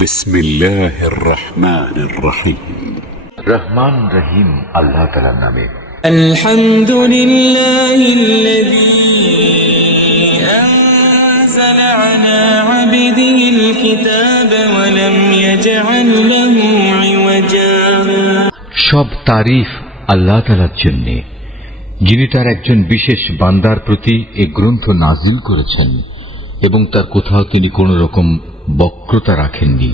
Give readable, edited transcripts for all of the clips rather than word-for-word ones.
বিসমিল্লাহির রহমানির রহিম। রহমান রহিম আল্লাহ তাআলার নামে। আলহামদুলিল্লাহিল্লাযী আনজালা আলা আবদিহিল কিতাবা ওয়া লাম ইয়াজআল লাহু ইওয়াজা। সব তারিফ আল্লাহ তাআলার জন্য, যিনি তার একজন বিশেষ বান্দার প্রতি এ গ্রন্থ নাজিল করেছেন এবং তার কোথাও তিনি কোন রকম বক্রতা রাখেননি।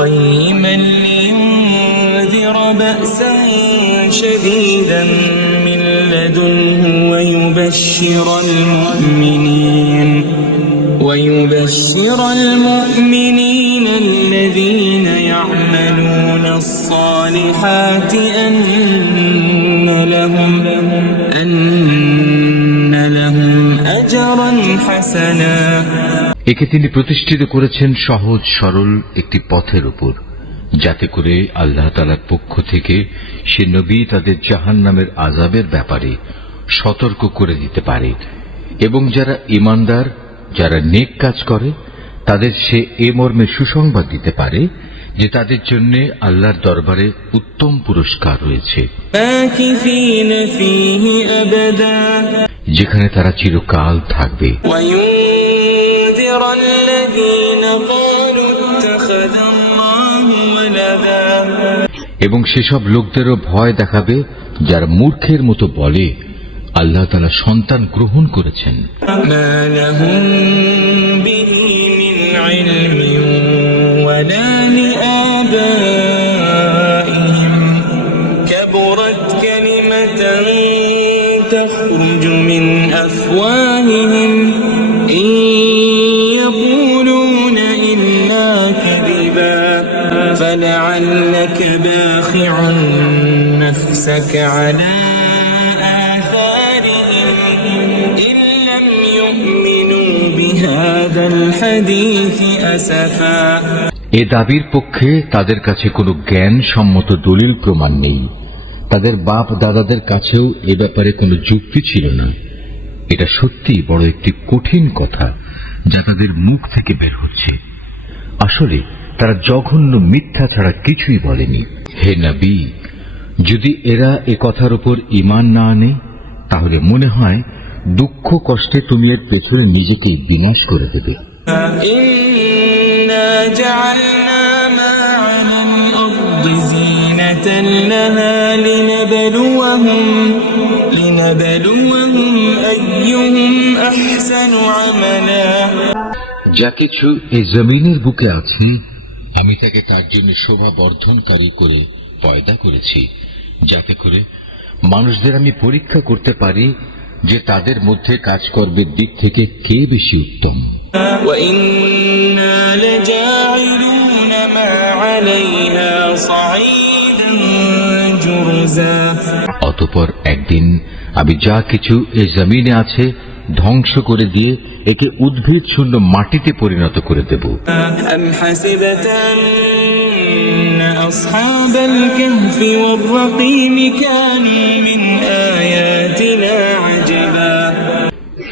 قيما لينذر بأسا شديدا من لدنه ويبشر المؤمنين الذين يعملون الصالحات أن لهم أجرا حسنا। একে তিনি প্রতিষ্ঠিত করেছেন সহজ সরল একটি পথের উপর, যাতে করে আল্লাহ তাআলার পক্ষ থেকে সে নবী তাদের জাহান্নামের আযাবের ব্যাপারে সতর্ক করে দিতে পারে, এবং যারা ঈমানদার, যারা নেক কাজ করে, তাদের সে এ মর্মে সুসংবাদ দিতে পারে যে তাদের জন্য আল্লাহর দরবারে উত্তম পুরস্কার রয়েছে, যেখানে তারা চিরকাল থাকবে। এবং সেসব লোকদেরও ভয় দেখাবে যারা মূর্খের মতো বলে আল্লাহ তাআলা সন্তান গ্রহণ করেছেন। تخرج من أفواههم إن يقولون إلا كذبا فلعلك باخع نفسك على آثارهم إن لم يؤمنوا بهذا الحديث أسفا। এ দাবির পক্ষে তাদের কাছে কোনো জ্ঞান সম্মত দলিল প্রমাণ নেই। তাদের বাপ দাদাদের কাছেও এ ব্যাপারে কোনো যুক্তি ছিল না। এটা সত্যি বড় একটি কঠিন কথা যা তাদের মুখ থেকে বের হচ্ছে। আসলে তারা জঘন্য মিথ্যা ছাড়া কিছুই বলেনি। হে নবী, যদি এরা এ কথার উপর ঈমান না আনে, তাহলে মনে হয় দুঃখ কষ্টে তুমি এর পেছনে নিজেকে বিনাশ করে দেবে। ইন্না জাআলনা মা আলাল আরদি জিনাতান লাহা লিনাবলুয়াহুম আইয়ুহুম আহসানু আমালা। যা কিছু এই জমিনের বুকে আছে, আমি তাকে তার জন্য শোভা বর্ধনকারী করে পয়দা করেছি, যাতে করে মানুষদের আমি পরীক্ষা করতে পারি যে তাদের মধ্যে কাজকর্মের দিক থেকে কে বেশি উত্তম। অতঃপর একদিন আমি যা কিছু এই জমিনে আছে ধ্বংস করে দিয়ে একে উদ্ভিদ শূন্য মাটিতে পরিণত করে দেব।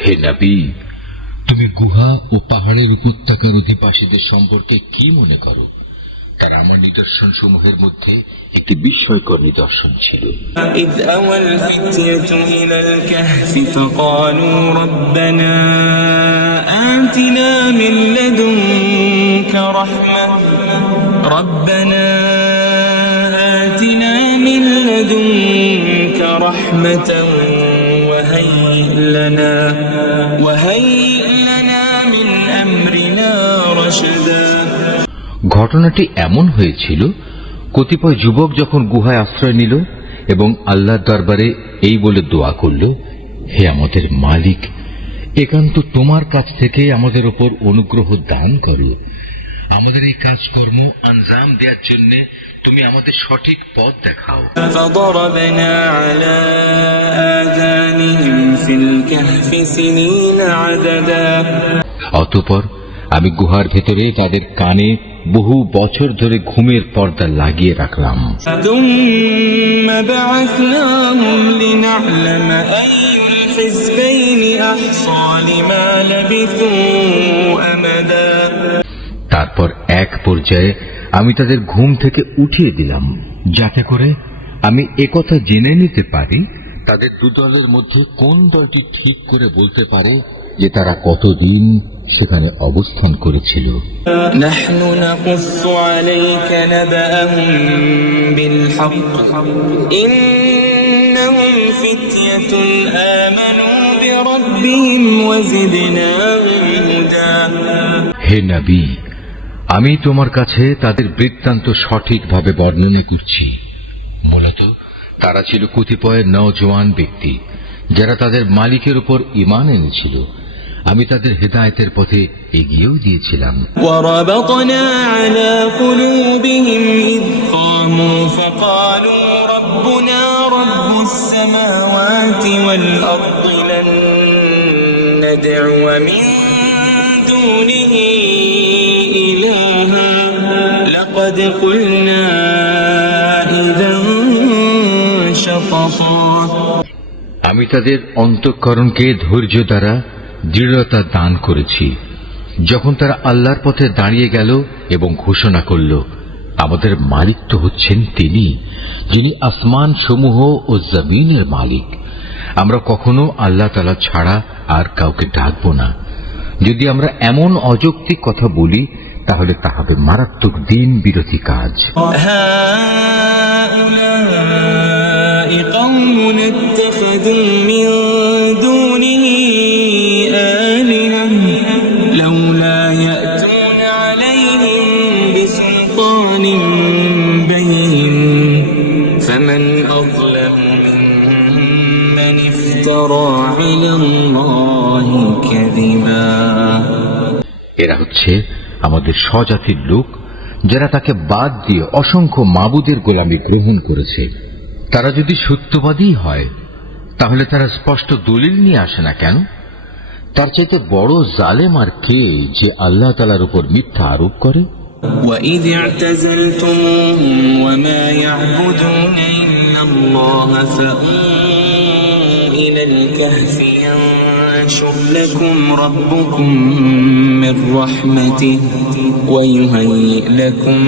হে নবী, তুমি গুহা ও পাহাড়ের উপত্যকার অধিবাসীদের সম্পর্কে কি মনে করো? তারা আমার নিদর্শন সমূহের মধ্যে একটি বিস্ময়কর নিদর্শন ছিল। إذ أوى الفتية إلى الكهف فقالوا ربنا آتنا من لدنك رحمة وهيئ لنا من أمرنا رشدا। ঘটনাটি এমন হয়েছিল, কতিপয় যুবক যখন গুহায় আশ্রয় নিল এবং আল্লাহর দরবারে এই বলে দোয়া করল, হে আমাদের মালিক, একান্ত তোমার কাছ থেকে আমাদের উপর অনুগ্রহ দান করো। আমাদের এই কাজকর্ম আঞ্জাম দেওয়ার জন্য তুমি আমাদের সঠিক পথ দেখাও। فضربنا على آذانهم في الكهف سنين عددا। অতঃপর আমি গুহার ভেতরে তাদের কানে বহু বছর ধরে ঘুমের পর্দা লাগিয়ে রাখলাম। ثم بعثناهم لنعلم أي الحزبين أحصى لما لبثوا أمدا। তারপর এক পর্যায়ে আমি তাদের ঘুম থেকে উঠিয়ে দিলাম, যাতে করে আমি একথা জেনে নিতে পারি তাদের দুদলের মধ্যে কোন দলটি ঠিক করে বলতে পারে যে তারা কতদিন সেখানে অবস্থান করেছিল। নাহনু নাকুসসু আলাইকা নাবাআহুম বিল হক ইন্নাহুম ফিতয়াতুন আমানু বিরাব্বিহিম ওয়া জিদনাহুম হুদা। হে নবী, আমি তোমার কাছে তাদের বৃত্তান্ত সঠিকভাবে বর্ণনা করছি। মূলত তারা ছিল কতিপয় নওজোয়ান ব্যক্তি যারা তাদের মালিকের উপর ঈমান এনেছিল। আমি তাদের হেদায়েতের পথে এগিয়েও দিয়েছিলাম। ওয়ারাবাতনা আলা কুলুবিহিম ইয কামু ফাকালু রাব্বুনা রাব্বুস সামাওয়াতি ওয়াল আরদি লান নাদ'উ মিন দুনিহি ইলাহা লাকাদ কুলনা ইযান শাতাতা। আমি তাদের অন্তঃকরণকে ধৈর্য দ্বারা দৃঢ়তা দান করেছি যখন তারা আল্লাহর পথে দাঁড়িয়ে গেল এবং ঘোষণা করল, আমাদের মালিক তো হচ্ছেন তিনি, যিনি আসমান সমূহ ও জমিনের মালিক। আমরা কখনো আল্লাহ তাআলা ছাড়া আর কাউকে ডাকবো না। যদি আমরা এমন অযৌক্তিক কথা বলি তাহলে তা হবে মারাত্মক দিন বিরোধী কাজ। এরা হচ্ছে আমাদের স্বজাতির লোক যারা তাকে বাদ দিয়ে অসংখ্য মাবুদের গোলামি গ্রহণ করেছে। তারা যদি সত্যবাদী হয় তাহলে তারা স্পষ্ট দলিল নিয়ে আসে না কেন? তার চাইতে বড় জালেম আর কে যে আল্লাহ তাআলার উপর মিথ্যা আরোপ করে? وَإِذِ اعْتَزَلْتُمُوهُمْ وَمَا يَعْبُدُونَ إِلَّا اللَّهَ فَأْوُوا إِلَى الْكَهْفِ يَنشُرْ لَكُمْ رَبُّكُمْ مِنْ رَحْمَتِهِ وَيُهَيِّئْ لَكُمْ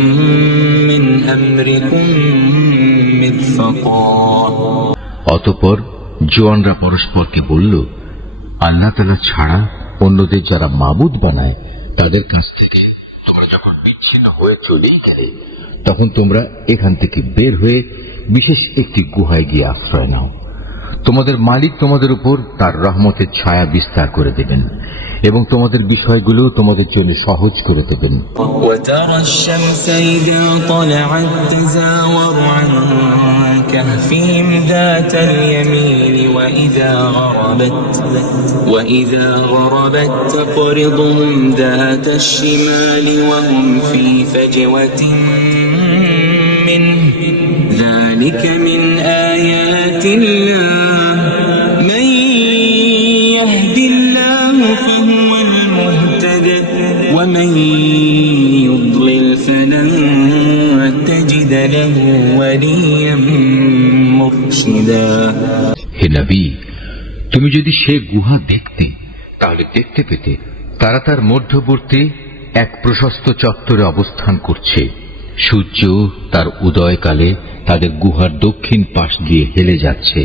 مِنْ أَمْرِكُمْ مِرْفَقًا। অতঃপর জওয়ানরা পরস্পরকে বলল, আল্লাহ তাআলা ছাড়া অন্যদের যারা মাবুদ বানায় তাদের কাছ থেকে তোমরা যখন বিচ্ছিন্ন হয়ে চলেই গেলে তখন তোমরা এখান থেকে বের হয়ে বিশেষ একটি গুহায় গিয়ে আশ্রয় নাও। তোমাদের মালিক তোমাদের উপর তার রহমতের ছায়া বিস্তার করে দেবেন এবং তোমাদের বিষয়গুলো তোমাদের জন্য সহজ করে দেবেন। وترى الشمس إذا طلعت تزاور عن كهفهم ذات اليمين وإذا غربت تقرضهم ذات الشمال وهم في فجوة منه ذلك من آيات الله من يهد الله فهو المهتد ومن يضلل فلن تجد له وليا مرشدا। হে নবী, তুমি যদি সে গুহা দেখতে তাহলে দেখতে পেতে তারা তার মধ্যবর্তী এক প্রশস্ত চত্বরে অবস্থান করছে। সূর্য তার উদয়কালে তাদের গুহার দক্ষিণ পাশ দিয়ে হেলে যাচ্ছে,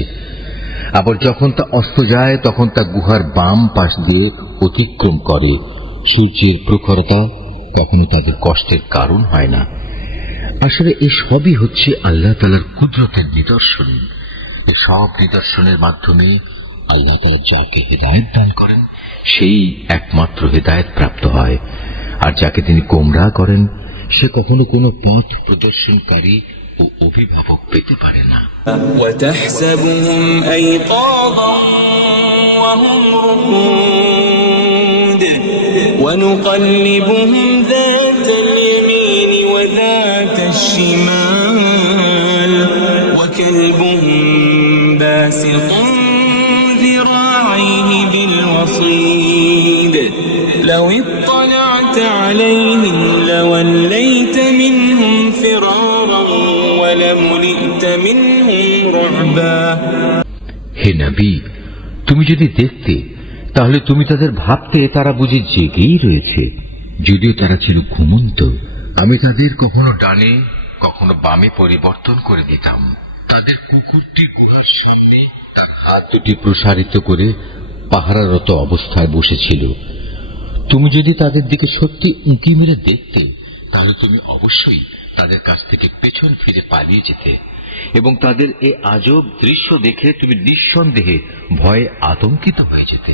আবার যখন তা অস্ত যায় তখন তা গুহার বাম পাশ দিয়ে অতিক্রম করে। সূর্যের প্রখরতা কখনো তাদের কষ্টের কারণ হয় না। আসলে এই সবই হচ্ছে আল্লাহ তাআলার কুদরতের নিদর্শন। এই সব নিদর্শনের মাধ্যমে আল্লাহ তাআলা যাকে হেদায়েত দান করেন সেই একমাত্র হেদায়েত প্রাপ্ত হয়, আর যাকে তিনি গোমরাহ করেন সে কখনো কোনো পথ প্রদর্শনকারী ও অভিভাবক পেতে পারে না। وتحسبهم أيقاظا وهم رقود ونقلبهم ذات اليمين وذات الشمال وكلبهم باسط ذراعيه بالوصيد لو اطلعت عليهم لوليت منهم فرارا ولملئت منهم رعبا। হে নবী, তুমি যদি দেখতে তাহলে তুমি তাদের ভাবতে তারা বুঝি জেগেই রয়েছে, যদিও তারা ছিল ঘুমন্ত। আমি তাদের কখনো ডানে কখনো বামে পরিবর্তন করে দিতাম। তাদের কুকুরটি গুহার সামনে তার হাত দুটি প্রসারিত করে পাহারারত অবস্থায় বসেছিল। তুমি যদি তাদের দিকে সত্যি উঁকি মেরে দেখতে, তাহলে তুমি অবশ্যই তাদের কাছ থেকে পেছন ফিরে পালিয়ে যেতে, এবং তাদের এই আজব দৃশ্য দেখে তুমি নিঃসন্দেহে ভয়ে আতঙ্কিত হয়ে যেতে।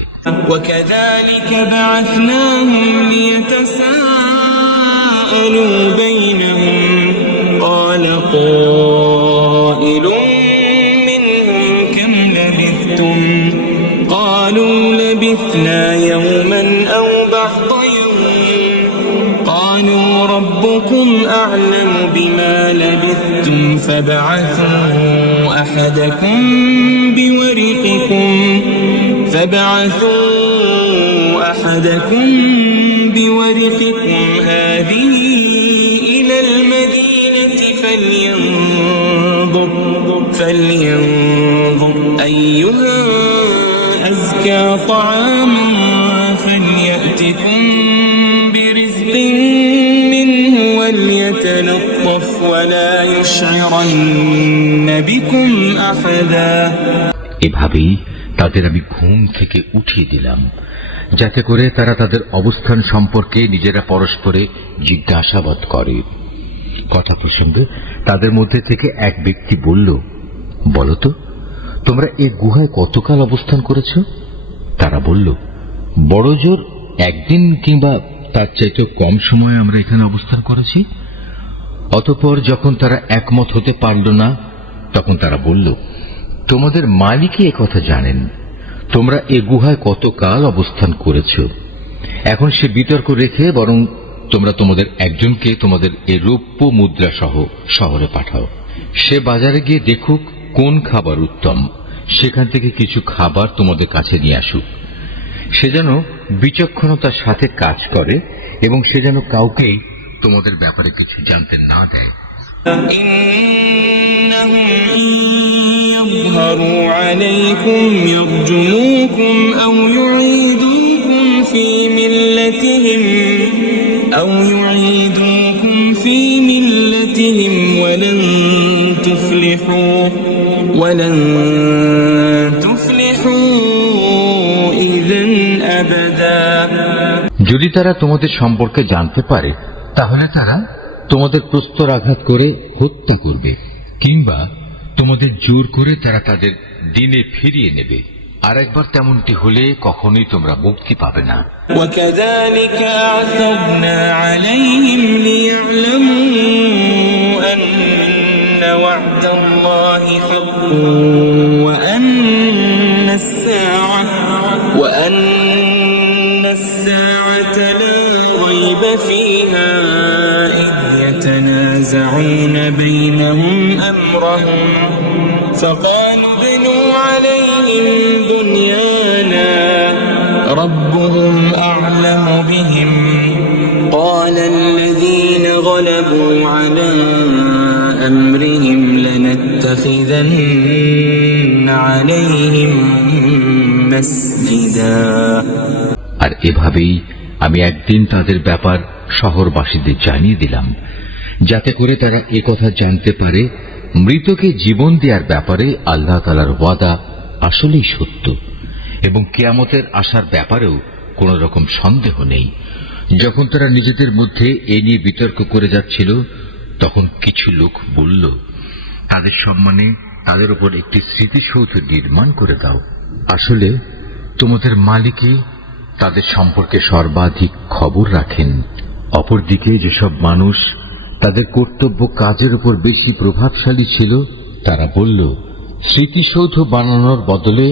وكذلك بعثناهم ليتساءلوا بينهم قال قائل منهم كم لبثتم قالوا لبثنا يوما أو بعض يوم قالوا ربكم أعلم بما لبثتم فابعثوا أحدكم بورقكم هذه إلى المدينة فلينظر أيها أزكى طعاما فليأتكم برزق منه وليتلطف ولا يشعرن بكم أحدا। এভাবেই তাদের আমি ঘুম থেকে উঠিয়ে দিলাম, যাতে করে তারা তাদের অবস্থান সম্পর্কে নিজেরা পরস্পরে জিজ্ঞাসাবাদ করে। কথা প্রসঙ্গে তাদের মধ্যে থেকে এক ব্যক্তি বলল, বলতো তোমরা এই গুহায় কতকাল অবস্থান করেছ? তারা বলল, বড় জোর একদিন কিংবা তার চাইতেও কম সময়ে আমরা এখানে অবস্থান করেছি। অতঃপর যখন তারা একমত হতে পারল না, তখন তারা বলল, তোমাদের মালিকই একথা জানেন, তোমরা এ গুহায় কতকাল অবস্থান করেছ। এখন সে বিতর্ক রেখে বরং তোমরা তোমাদের একজনকে তোমাদের এই রৌপ্য মুদ্রা সহ শহরে পাঠাও। সে বাজারে গিয়ে দেখুক কোন খাবার উত্তম, সেখান থেকে কিছু খাবার তোমাদের কাছে নিয়ে আসুক। সে যেন বিচক্ষণতার সাথে কাজ করে এবং সে যেন কাউকে তোমাদের ব্যাপারে কিছু জানতে না দেয়। إنهم إن يظهروا عليكم يرجموكم أو يعيدوكم في ملتهم ولن تفلحوا إذا أبدا। যদি তারা তোমাদের সম্পর্কে জানতে পারে, তাহলে তারা তোমাদের প্রস্তরাঘাত করে হত্যা করবে, কিংবা তোমাদের জোর করে তারা তাদের দিনে ফিরিয়ে নেবে। আর একবার তেমনটি হলে কখনোই তোমরা মুক্তি পাবে না। وكذلك أعثرنا عليهم ليعلموا أن وعد الله حق وأن الساعة لا ريب فيها إذ يتنازعون بينهم أمرهم فقالوا ابنوا عليهم بنيانا ربهم أعلم بهم قال الذين غلبوا على أمرهم لنتخذن عليهم مسجدا। আর এভাবেই আমি একদিন তাদের ব্যাপার শহরবাসীদের জানিয়ে দিলাম, যাতে করে তারা একথা জানতে পারে মৃতকে জীবন দেওয়ার ব্যাপারে আল্লাহ তাআলার ওয়াদা আসলেই সত্য, এবং কিয়ামতের আসার ব্যাপারেও কোন রকম সন্দেহ নেই। যখন তারা নিজেদের মধ্যে এ নিয়ে বিতর্ক করে যাচ্ছিল, তখন কিছু লোক বলল, তাদের সম্মানে তাদের উপর একটি স্মৃতিসৌধ নির্মাণ করে দাও। আসলে তোমাদের মালিকই তাদের সম্পর্কে সর্বাধিক খবর রাখেন। অপরদিকে যেসব মানুষ তাদের কর্তব্য কাজের উপর বেশি প্রভাবশালী ছিল, তারা বলল, স্মৃতিসৌধ বানানোর বদলে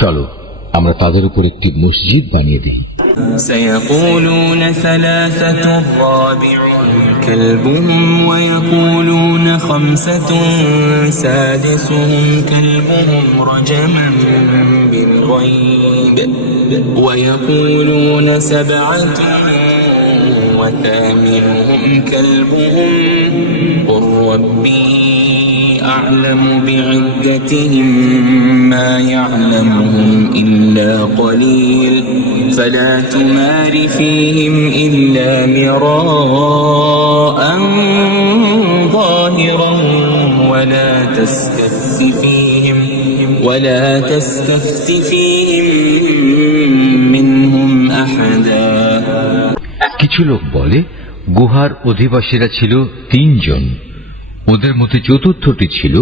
চলো আমরা তাদের উপর একটি মসজিদ বানিয়ে দিই। سيقولون ثلاثة رابعهم كلبهم ويقولون خمسة سادسهم كلبهم رجما بالغيب ويقولون سبعة وثامنهم كلبهم قل ربي أعلم بعدتهم ما يعلمهم إلا قليل فلا تمار فيهم إلا مراء ظاهرا ولا تستفت فيهم منهم أحدا। কিছু লোক বলে গুহার অধিবাসীরা ছিল 3 জন, ওদের মধ্যে চতুর্থটি ছিল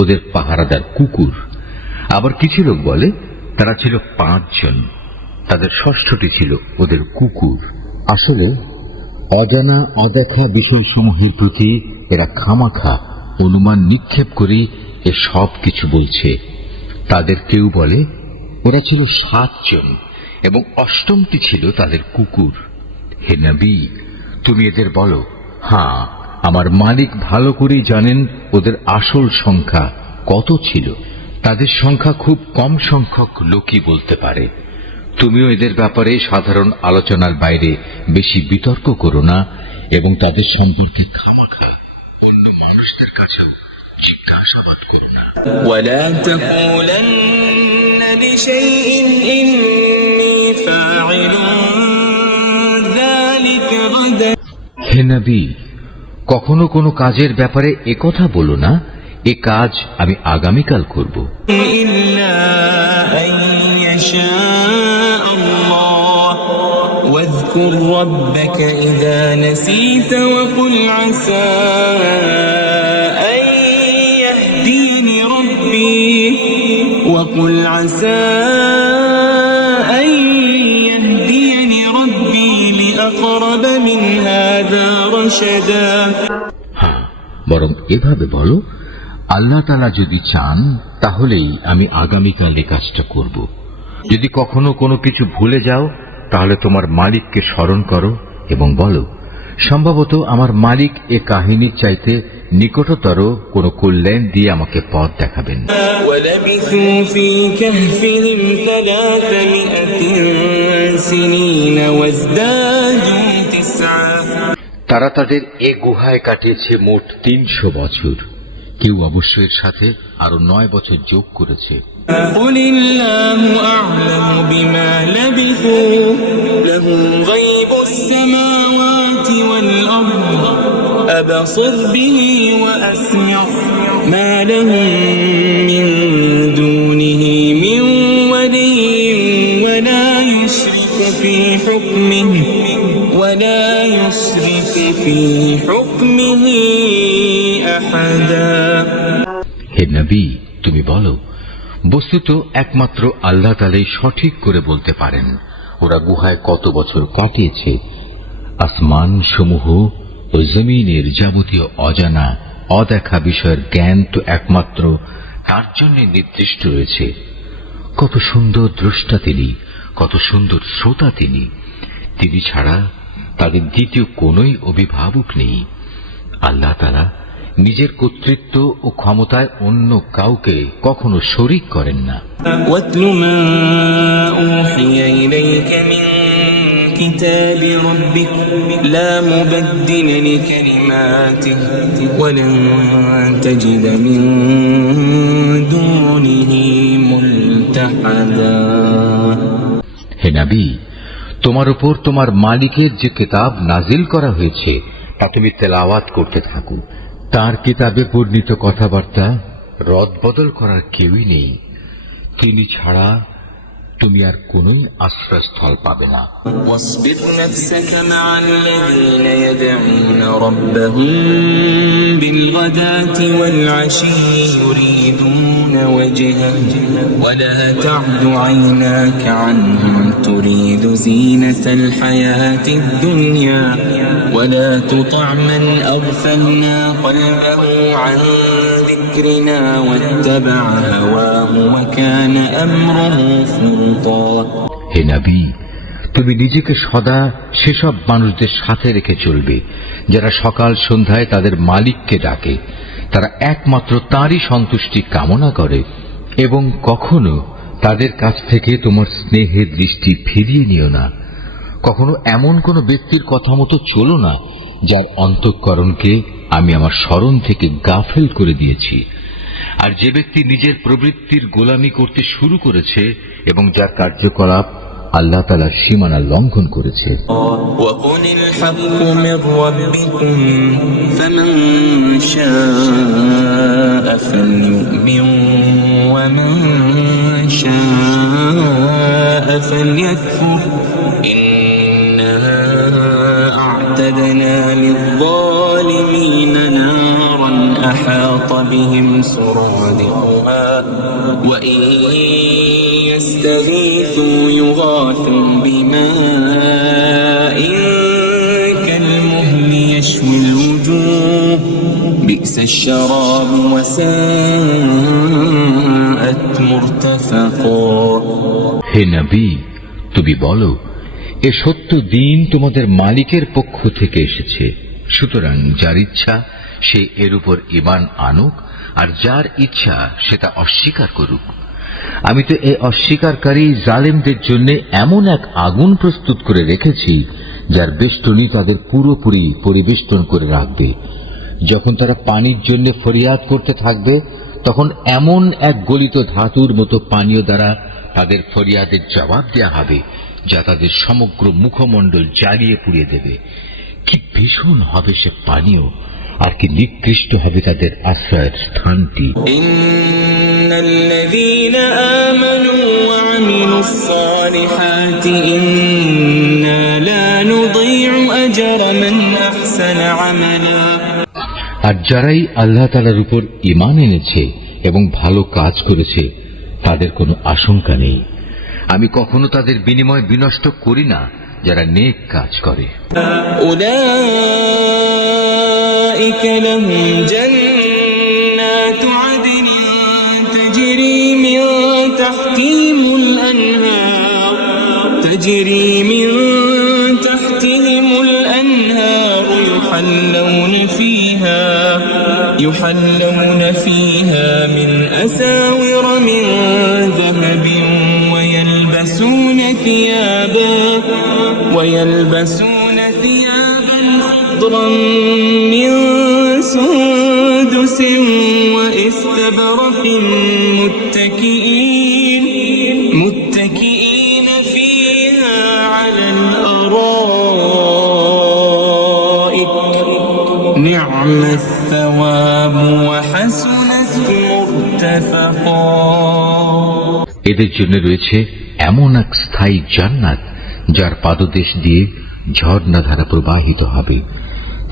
ওদের পাহারাদার কুকুর। আবার কিছু লোক বলে তারা ছিল 5 জন, তাদের ষষ্ঠটি ছিল ওদের কুকুর। আসলে অজানা অদেখা বিষয়সমূহের প্রতি এরা খামাখা অনুমান নিক্ষেপ করে এ সব কিছু বলছে। তাদের কেউ বলে ওরা ছিল 7 জন এবং অষ্টমটি ছিল তাদের কুকুর। হে নবী, তুমি এদের বলো, হ্যাঁ, আমার মালিক ভালো করেই জানেন ওদের আসল সংখ্যা কত ছিল। তাদের সংখ্যা খুব কম সংখ্যক লোকই বলতে পারে। তুমিও এদের ব্যাপারে সাধারণ আলোচনার বাইরে বেশি বিতর্ক করো না এবং তাদের সম্পর্কে অন্য মানুষদের কাছেও জিজ্ঞাসাবাদ করো না। ولا تقولن لشيء إني فاعل ذلك غدا। হে নবী, কখনো কোনো কাজের ব্যাপারে একথা বলো না, এ কাজ আমি আগামীকাল করব। إلا أن يشاء الله واذكر ربك إذا نسيت وقل عسى أن يهديني ربي لأقرب من هذا رشدا। হ্যাঁ, বরং এভাবে বলো, আল্লাহ তাআলা যদি চান তাহলেই আমি আগামীকাল এই কাজটা করব। যদি কখনো কোনো কিছু ভুলে যাও তাহলে তোমার মালিককে স্মরণ করো এবং বলো, সম্ভবত আমার মালিক এ কাহিনীর চাইতে নিকটতর কোনো কল্যাণ দিয়ে আমাকে পথ দেখাবেন। ولبثوا في كهفهم 300 سنين وازدادوا 9। তারা তাদের এ গুহায় কাটিয়েছে মোট 300 বছর। কেউ অবশ্য এর সাথে আরো 9 বছর যোগ করেছে। قل الله أعلم بما لبثوا له غيب السماوات والأرض أبصر به وأسمع ما لهم من دونه من ولي ولا يشرك في حكمه أحدا। হে নবী, তুমি বলো, বস্তুত একমাত্র আল্লাহ তাআলাই সঠিক করে বলতে পারেন ওরা গুহায় কত বছর কাটিয়েছে। আসমান সমূহ ও জমিনের যাবতীয় অজানা অদেখা বিষয়ের জ্ঞান তো একমাত্র তার জন্য নির্দিষ্ট রয়েছে। কত সুন্দর দ্রষ্টা তিনি, কত সুন্দর শ্রোতা তিনি। তিনি ছাড়া তাদের দ্বিতীয় কোনোই অভিভাবক নেই। আল্লাহ তাআলা নিজের কর্তৃত্ব ও ক্ষমতায় অন্য কাউকে কখনো শরীক করেন না। واتل ما أوحي إليك من كتاب ربك لا مبدل لكلماته ولن تجد من دونه ملتحدا। হে নবী, তোমার উপর তোমার মালিকের যে কিতাব নাজিল করা হয়েছে তা তুমি তেলাওয়াত করতে থাকো। তার কিতাবে বর্ণিত কথাবার্তা রদবদল করার কেউই নেই। তিনি ছাড়া তুমি আর কোনোই আশ্রয়স্থল পাবে না। واصبر نفسك مع الذين يدعون ربهم بالغداة والعشي يريدون وجهه ولا تعد عيناك عنهم تريد زينة الحياة الدنيا ولا تطع من أغفلنا قلبه عن ذكرنا واتبع هواه وكان أمره فرطا। হে নবী, তুমি নিজেকে সদা সেসব মানুষদের সাথে রেখে চলবে যারা সকাল সন্ধ্যায় তাদের মালিককে ডাকে, তারা একমাত্র তাঁরই সন্তুষ্টি কামনা করে, এবং কখনো তাদের কাছ থেকে তোমার স্নেহের দৃষ্টি ফিরিয়ে নিও না। কখনো এমন কোন ব্যক্তির কথা মতো চলো না যার অন্তঃকরণকে আমি আমার স্মরণ থেকে গাফেল করে দিয়েছি। আর যে ব্যক্তি নিজের প্রবৃত্তির গোলামি করতে শুরু করেছে এবং যার কার্যকলাপ আল্লাহ তাআলার সীমানা লঙ্ঘন করেছে, وقل الحق من ربكم فمن شاء فليؤمن ومن شاء فليكفر إنا أعتدنا للظالمين نارا أحاط بهم سرادقها وإن يستغيثوا يغاثوا بماء كالمهل يشوي الوجوه بئس الشراب وساءت مرتفقا। হে নবী, তুমি বলো, এ সত্য দিন তোমাদের মালিকের পক্ষ থেকে এসেছে, সুতরাং যার ইচ্ছা সে এর উপর ঈমান আনুক, আর যার ইচ্ছা সেটা অস্বীকার করুক। আমি তো এই অস্বীকারী জালেমদের জন্য এমন এক আগুন প্রস্তুত করে রেখেছি যার বেষ্টনী তাদের পুরোপুরি পরিবেষ্টন করে রাখবে। যখন তারা পানির জন্য ফরিয়াদ করতে থাকবে, তখন এমন এক গলিত ধাতুর মতো পানীয় দ্বারা তাদের ফরিয়াদের জবাব দেয়া হবে যা তাদের সমগ্র মুখমণ্ডল জ্বালিয়ে পুড়িয়ে দেবে। কি ভীষণ হবে সে পানীয়, আর কি নিকৃষ্ট হবে তাদের আশ্রয়ের স্থানটি। ইন্নাল্লাযীনা আমানু ওয়া আমিলুস সালিহাতি ইন্না লা নুযীউ আজরা মান আহসানা আমালা। আর যারাই আল্লাহ তাআলার উপর ঈমান এনেছে এবং ভালো কাজ করেছে তাদের কোনো আশঙ্কা নেই। আমি কখনো তাদের বিনিময় বিনষ্ট করি না যারা নেক কাজ করে। উলাইকা লাহুম জান্নাতু আদনিন তাজরি মিন তাহতিহিমুল আনহার يحلون فيها من أساور من ذهب ويلبسون ثيابا خضرا من سندس وإستبرق متكئين فيها على الأرائك نعم الثواب وحسنت مرتفقا। এদের জন্য রয়েছে এমন এক স্থায়ী জান্নাত যার পাদদেশ দিয়ে ঝর্ণাধারা প্রবাহিত হবে।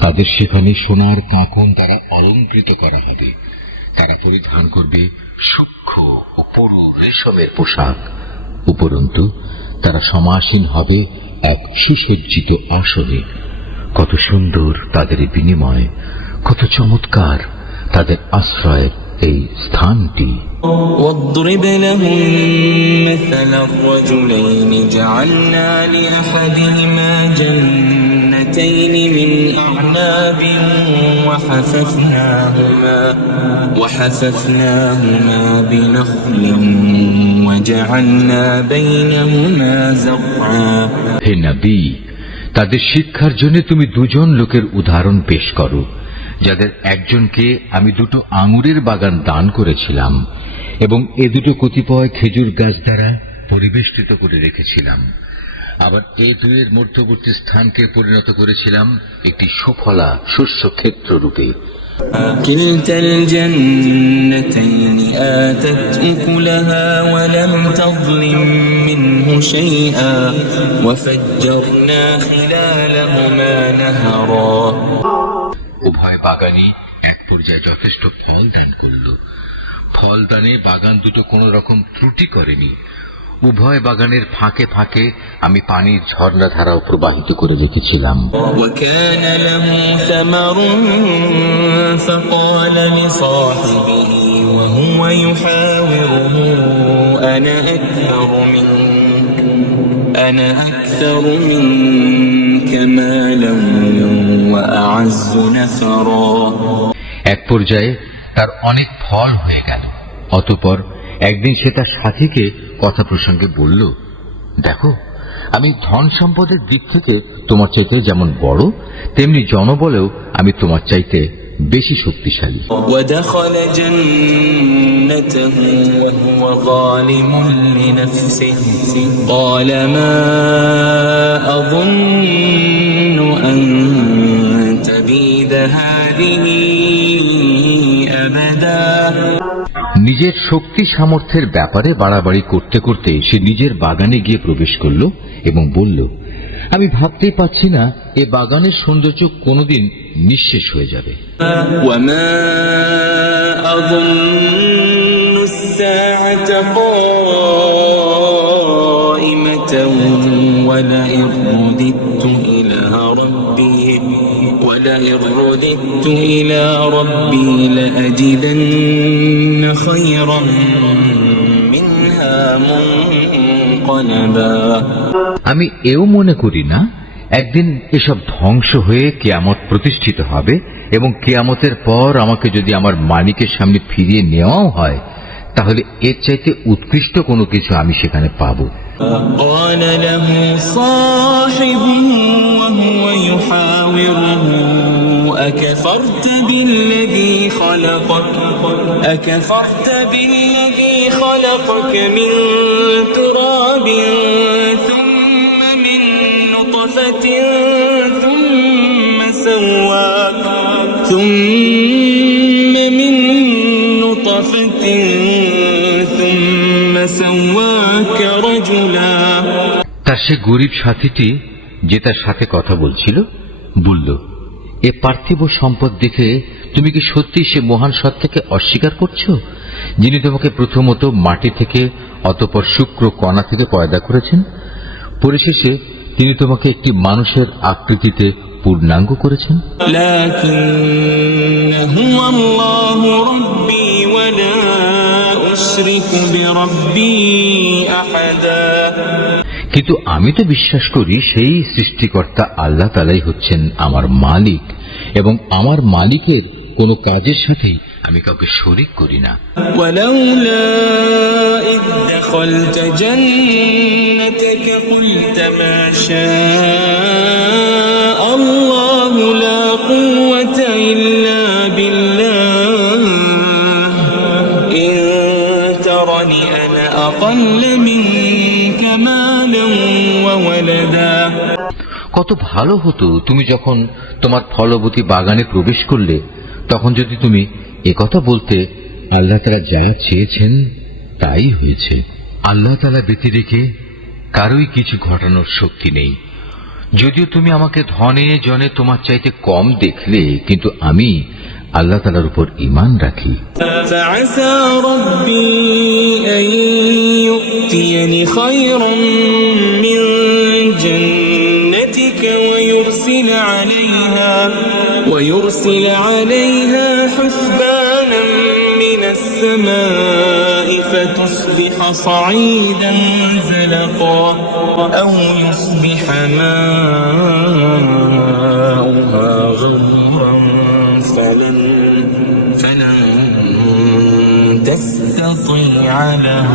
তাদের সেখানে সোনার কাঁকন দ্বারা অলঙ্কৃত করা হবে। তারা পরিধান করবে সূক্ষ্ম ও পুরু রেশমের পোশাক। উপরন্তু তারা সমাসীন হবে এক সুসজ্জিত আসনে। কত সুন্দর তাদের বিনিময়, কত চমৎকার তাদের আশ্রয়ের এই স্থানটি। واضرب لهم مثل الرجلين جعلنا لأحدهما جنتين من أعناب وحففناهما بنخل وجعلنا بينهما زرعا। হে নবী, তাদের শিক্ষার জন্য তুমি দুজন লোকের উদাহরণ পেশ করো, যাদের একজনকে আমি দুটো আঙুরের বাগান দান করেছিলাম এবং এ দুটো কতিপয় খেজুর গাছ দ্বারা পরিবেষ্টিত করে রেখেছিলাম। আবার এই দুয়ের মধ্যবর্তী স্থানকে পরিণত করেছিলাম একটি সুফলা শস্য ক্ষেত্র রূপে। كلتا الجنتين آتت أكلها ولم تظلم منه شيئا وفجرنا خلالهما نهرا। উভয় বাগানই এক পর্যায়ে যথেষ্ট ফল দান করল। ফল দানে বাগান দুটো কোন রকম ত্রুটি করেনি। উভয় বাগানের ফাঁকে ফাঁকে আমি পানির ঝর্ণাধারাও প্রবাহিত করে রেখেছিলাম। وكان له ثمر فقال لصاحبه وهو يحاوره أنا أكثر منك مالا وأعز نفرا। এক পর্যায়ে তার অনেক ফল হয়ে গেল। অতঃপর একদিন সে তার সাথীকে কথা প্রসঙ্গে বলল, দেখো, আমি ধন সম্পদের দিক থেকে তোমার চাইতে যেমন বড়, তেমনি জনবলেও আমি তোমার চাইতে বেশি শক্তিশালী। ودخل جنته وهو ظالم لنفسه قال ما أظن أن تبيد هذه أبدا। নিজের শক্তি সামর্থ্যের ব্যাপারে বাড়াবাড়ি করতে করতে সে নিজের বাগানে গিয়ে প্রবেশ করল এবং বলল, আমি ভাবতেই পাচ্ছি না এ বাগানের সৌন্দর্য কোনোদিন নিঃশেষ হয়ে যাবে। وما أظن الساعة قائمة ولئن رددت إلى ربي لأجدن خيرا منها منقلبا। আমি এও মনে করি না একদিন এসব ধ্বংস হয়ে কিয়ামত প্রতিষ্ঠিত হবে এবং কিয়ামতের পর আমাকে যদি আমার মালিকের সামনে ফিরিয়ে নেওয়াও হয় তাহলে এর চাইতে উৎকৃষ্ট কোনো কিছু আমি সেখানে পাবো। قال له صاحبه وهو يحاوره أكفرت بالذي خلقك من تراب ثم من نطفة ثم سواك رجلا। তার সে গরিব সাথীটি যে তার সাথে কথা বলছিল বলল, এ পার্থিব সম্পদ দেখে তুমি কি সত্যি সে মহান সত্তাকে অস্বীকার করছো, যিনি তোমাকে প্রথমত মাটি থেকে অতঃপর শুক্র কণা থেকে পয়দা করেছেন, পরিশেষে তিনি তোমাকে একটি মানুষের আকৃতিতে পূর্ণাঙ্গ করেছেন। কিন্তু আমি তো বিশ্বাস করি সেই সৃষ্টিকর্তা আল্লাহ তাআলাই হচ্ছেন আমার মালিক এবং আমার মালিকের কোনো কাজের সাথেই আমি কাউকে শরীক করি না। ولولا إذ دخلت جنتك قلت ما شاء الله لا قوة إلا بالله إن ترني أنا أقل منك مالا وولدا। কত ভালো হতো তুমি যখন তোমার ফলবতী বাগানে প্রবেশ করলে তখন যদি তুমি একথা বলতে, আল্লাহ তাআলা যা চেয়েছেন তাই হয়েছে। আল্লাহ তাআলা ব্যতি রেখে কারোই কিছু ঘটানোর শক্তি নেই। যদিও তুমি আমাকে ধনে জনে তোমার চাইতে কম দেখলে, কিন্তু আমি আল্লাহ তাআলার উপর ঈমান রাখি। فعسى ربي أن يؤتيني خيرا من جنتك ويرسل عليها حسبانا من السماء فتصبح صعيدا زلقا أو يصبح ماؤها غورا فلن تستطيع له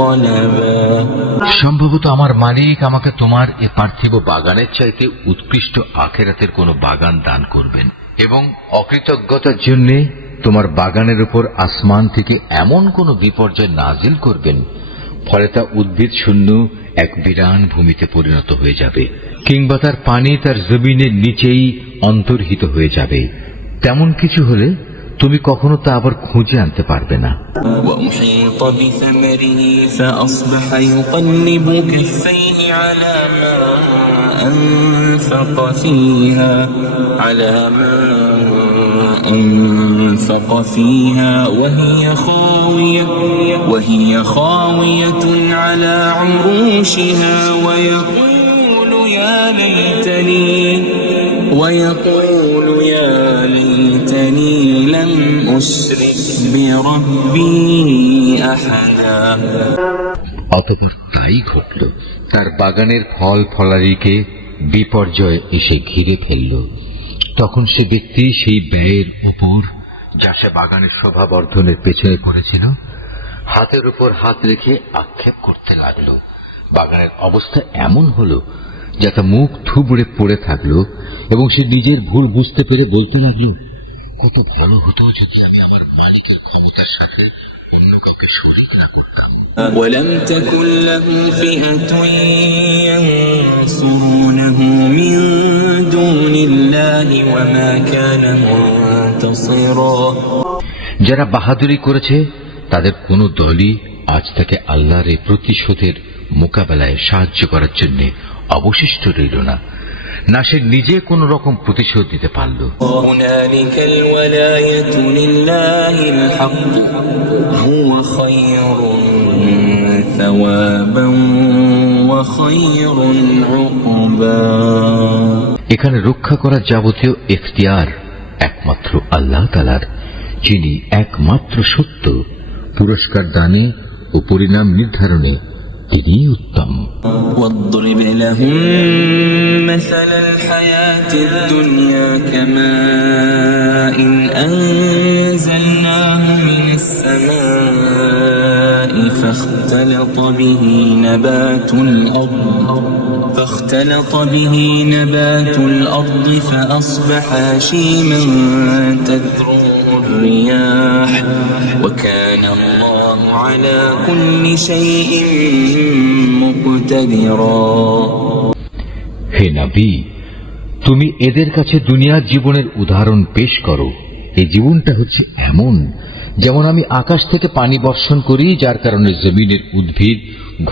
طلبا। সম্ভবত আমার মালিক আমাকে তোমার এ পার্থিব বাগানের চাইতে উৎকৃষ্ট আখিরাতের কোনো বাগান দান করবেন এবং অকৃতজ্ঞতার জন্য তোমার বাগানের উপর আসমান থেকে এমন কোন বিপর্যয় নাজিল করবেন ফলে তা উদ্ভিদ শূন্য এক বিরান ভূমিতে পরিণত হয়ে যাবে, কিংবা তার পানি তার জমিনের নিচেই অন্তর্হিত হয়ে যাবে। তেমন কিছু হলে তুমি কখনো তা আবার খুঁজে আনতে পারবে না। وأحيط بثمره فأصبح يقلب كفيه على ما أنفق فيها وهي خاوية على عروشها ويقول يا ليتني لم أشرك بربي أحدا। অতঃপর তাই ঘটল, তার বাগানের ফল ফলারিকে বিপর্যয় এসে ঘিরে ফেলল। তখন সে ব্যক্তি সেই ব্যয়ের উপর যা সে বাগানের শোভা বর্ধনের পেছনে পড়েছিল হাতের উপর হাত রেখে আক্ষেপ করতে লাগল। বাগানের অবস্থা এমন হলো যাতে মুখ থুবড়ে পড়ে থাকলো এবং সে নিজের ভুল বুঝতে পেরে বলতে লাগলো, কত ভালো হতো যদি আমি আমার মালিকের ক্ষমতার সাথে অন্য কাউকে শরীক না করতাম। ولم تكن له فئة ينصرونه من دون الله وما كان منتصرا। যারা বাহাদুরি করেছে তাদের কোন দলই আজ তাকে আল্লাহর এই প্রতিশোধের মোকাবেলায় সাহায্য করার জন্য অবশিষ্ট রইল না, না সে নিজে কোন রকম প্রতিশোধ দিতে পারল। هنالك الولاية لله الحق هو خير ثوابا وخير عقبا। এখানে রক্ষা করার যাবতীয় এখতিয়ার একমাত্র আল্লাহ তাআলার, যিনি একমাত্র সত্য। পুরস্কার দানে ও পরিণাম নির্ধারণে তিনি উত্তম। واضرب لهم مثل الحياة الدنيا كماء أنزلناه من السماء فاختلط به نبات الأرض فأصبح هشيما تذروه الرياح وكان الله على كل شيء مقتدرا। হে নবী, তুমি এদের কাছে দুনিয়ার জীবনের উদাহরণ পেশ করো। এই জীবনটা হচ্ছে এমন যেমন আমি আকাশ থেকে পানি বর্ষণ করি, যার কারণে জমিনের উদ্ভিদ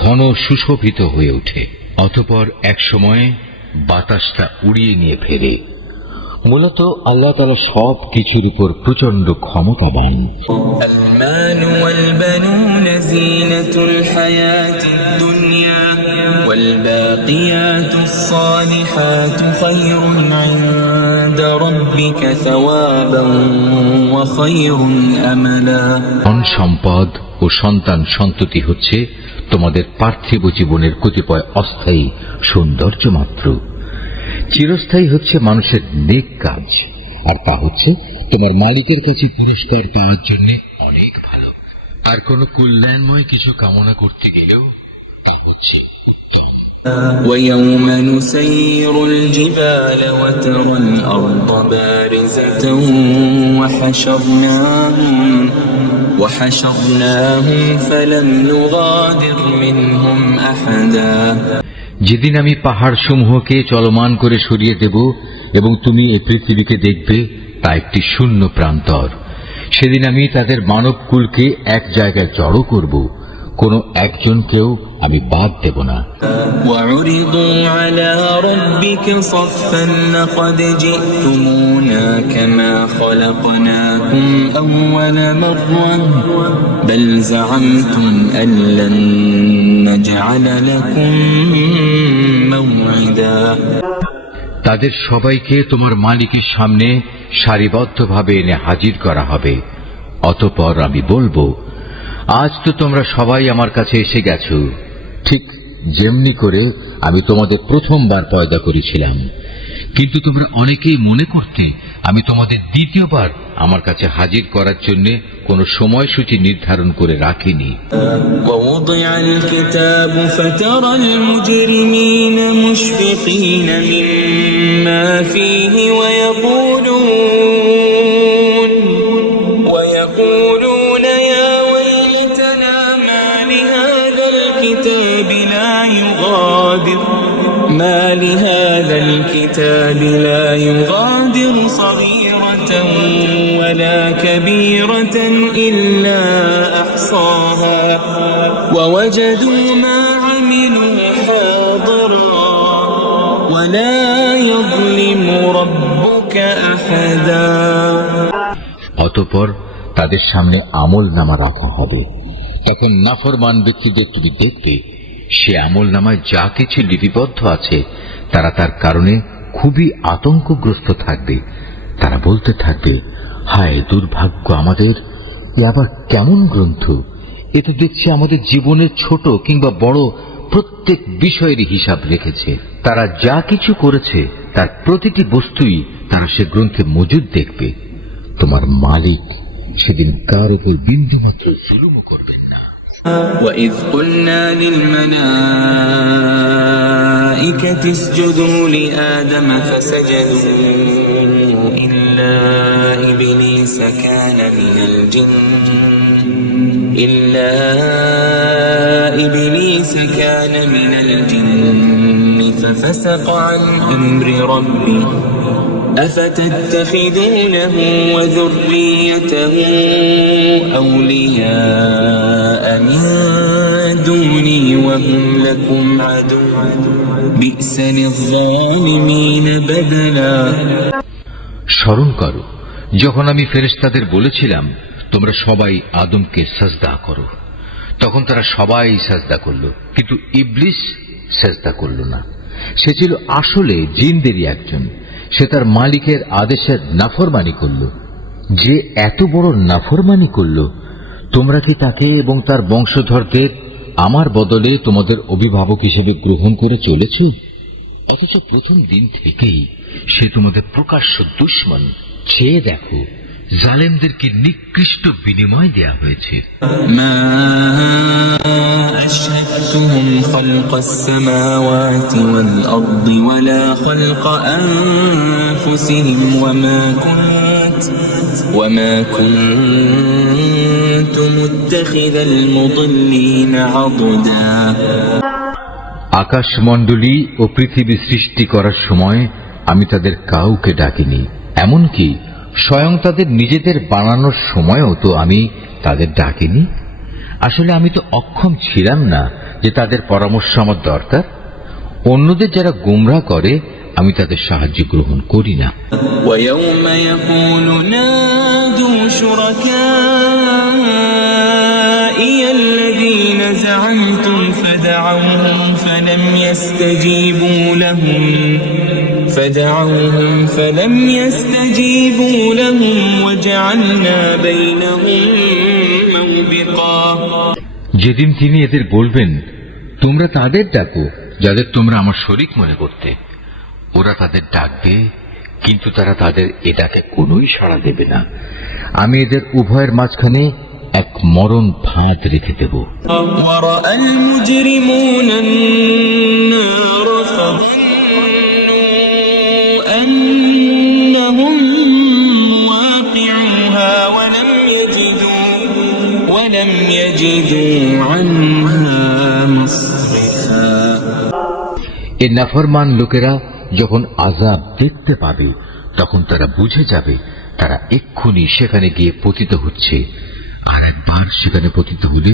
ঘন সুশোভিত হয়ে ওঠে, অতঃপর এক সময় বাতাসটা উড়িয়ে নিয়ে ফেরে। মূলত আল্লাহ তাআলা সব কিছুর উপর প্রচন্ড ক্ষমতাবান। المال والبنون زينة الحياة الدنيا والباقيات الصالحات خير عند ربك ثوابا وخير أملا। ধন সম্পদ ও সন্তান সন্ততি হচ্ছে তোমাদের পার্থিব জীবনের কতিপয় অস্থায়ী সৌন্দর্য মাত্র। চিরস্থায়ী হচ্ছে মানুষের নেক কাজ, আর তা হচ্ছে তোমার মালিকের কাছে পুরস্কার পাওয়ার জন্য অনেক ভালো। আর কোন কল্যাণময় কিছু কামনা করতে গেলেও তা হচ্ছে উত্তম। ويوم نسير الجبال وترى الأرض بارزة وحشرناهم فلم نغادر منهم أحدا। যেদিন আমি পাহাড় সমূহকে চলমান করে সরিয়ে দেব এবং তুমি এই পৃথিবীকে দেখবে তা একটি শূন্য প্রান্তর, সেদিন আমি তাদের মানব কুলকে এক জায়গায় জড়ো করব, কোন একজনকেও আমি বাদ দেব না। وعرضوا على ربك صفا لقد جئتمونا كما خلقناكم أول مرة بل زعمتم أن لن نجعل لكم موعدا। তাদের সবাইকে তোমার মালিকের সামনে সারিবদ্ধভাবে এনে হাজির করা হবে, অতঃপর আমি বলবো, আজ তো তোমরা সবাই আমার কাছে এসে গেছো, ঠিক যেমনি করে আমি তোমাদের প্রথমবার পয়দা করেছিলাম, কিন্তু তোমরা অনেকেই মনে করতে আমি তোমাদের দ্বিতীয়বার আমার কাছে হাজির করার জন্য কোন সময়সূচি নির্ধারণ করে রাখিনি। ووضع الكتاب فترى المجرمين مشفقين مما فيه ويقولون يا ويلتنا ما لهذا الكتاب لا يغادر صغيرة ولا كبيرة إلا أحصاها ووجدوا ما عملوا حاضرا ولا يظلم ربك أحدا। অতঃপর তাদের সামনে আমল নামা রাখা হবে, তখন নাফরমান ব্যক্তিদের তুমি দেখবে সে আমল নামায় যা কিছু লিপিবদ্ধ আছে তারা তার কারণে খুবই আতঙ্কগ্রস্ত থাকবে। তারা বলতে থাকবে, হায় দুর্ভাগ্য আমাদের, এ আবার কেমন গ্রন্থ! এ তো দেখছি আমাদের জীবনের ছোট কিংবা বড় প্রত্যেক বিষয়েরই হিসাব রেখেছে। তারা যা কিছু করেছে তার প্রতিটি বস্তুই তারা সে গ্রন্থে মজুদ দেখবে। তোমার মালিক সেদিন কার উপর বিন্দুমাত্র জুলুম করবেন না। وَإِذْ قُلْنَا لِلْمَلَائِكَةِ اسْجُدُوا لِآدَمَ فَسَجَدُوا إِلَّا إِبْلِيسَ إبليس كان من الجن ففسق عن أمر ربه أفتتخذونه وذريته أولياء من دوني وهم لكم عدو بئس للظالمين بدلا। স্মরণ করো যখন আমি ফেরেশতাদের বলেছিলাম তোমরা সবাই আদমকে সাজদা করো, তখন তারা সবাই সাজদা করল, কিন্তু ইবলিস সাজদা করল না। সে ছিল আসলে জিনদেরই একজন। সে তার মালিকের আদেশের নাফরমানি করল। যে এত বড় নাফরমানি করল, তোমরা কি তাকে এবং তার বংশধরদের আমার বদলে তোমাদের অভিভাবক হিসেবে গ্রহণ করে চলেছ? অথচ প্রথম দিন থেকেই সে তোমাদের প্রকাশ্য দুশমন। চেয়ে দেখো জালেমদেরকে নিকৃষ্ট বিনিময় দেয়া হয়েছে। মা আশহাদতুহুম খালকাস সামাওয়াতি ওয়াল আরদি ওয়ালা খালকা আনফুসিহিম ওয়ামা কুনতু মুত্তাখিযাল মুদিল্লিনা আদদা। আকাশমণ্ডলী ও পৃথিবী সৃষ্টি করার সময় আমি তাদের কাউকে ডাকিনি, এমনকি স্বয়ং তাদের নিজেদের বানানোর সময়ও তো আমি তাদের ডাকিনি। আসলে আমি তো অক্ষম ছিলাম না যে তাদের পরামর্শ আমার দরকার। অন্যদের যারা গোমরাহ করে আমি তাদের সাহায্য গ্রহণ করি না। وَيَوْمَ يَقُولُ نَادُوا شُرَكَائِيَ الَّذِينَ زَعَمْتُمْ فَدَعَوْهُمْ فَلَمْ يَسْتَجِيبُوا لَهُمْ وَجَعَلْنَا بَيْنَهُمْ مَوْبِقًا। যেদিন তিনি এদের বলবেন তোমরা তাদের ডাকো যাদের তোমরা আমার শরীক মনে করতে, ওরা তাদের ডাকবে, কিন্তু তারা তাদের এ ডাকে কোনোই সাড়া দেবে না। আমি এদের উভয়ের মাঝখানে এক মরণ ফাঁদ রেখে দেব। وَرَأَى الْمُجْرِمُونَ النَّارَ فَظَنُّوا أَنَّهُمْ مُوَاقِعُوهَا وَلَمْ يَجِدُوا عَنْهَا مَصْرِفًا। এ নাফরমান লোকেরা যখন আযাব দেখতে পাবে তখন তারা বুঝে যাবে তারা এক্ষুনি সেখানে গিয়ে পতিত হচ্ছে, আর একবার সেখানে পতিত হলে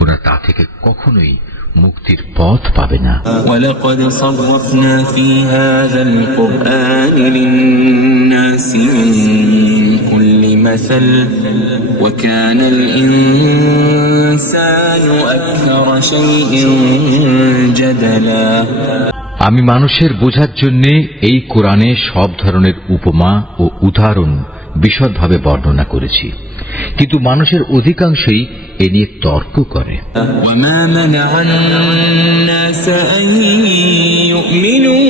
ওরা তা থেকে কখনোই মুক্তির পথ পাবে না। وَلَقَدْ صَرَّفْنَا فِي هَذَا الْقُرْآنِ لِلنَّاسِ مِنْ كُلِّ مَثَلٍ وَكَانَ الْإِنسَانُ أَكْثَرَ شَيْءٍ جَدَلًا। আমি মানুষের বোঝার জন্য এই কোরআনে সব ধরনের উপমা ও উদাহরণ বিশদভাবে বর্ণনা করেছি, কিন্তু মানুষের অধিকাংশই এ নিয়ে তর্ক করে। وَمَا مَنَعَ النَّاسَ أَن يُؤْمِنُوا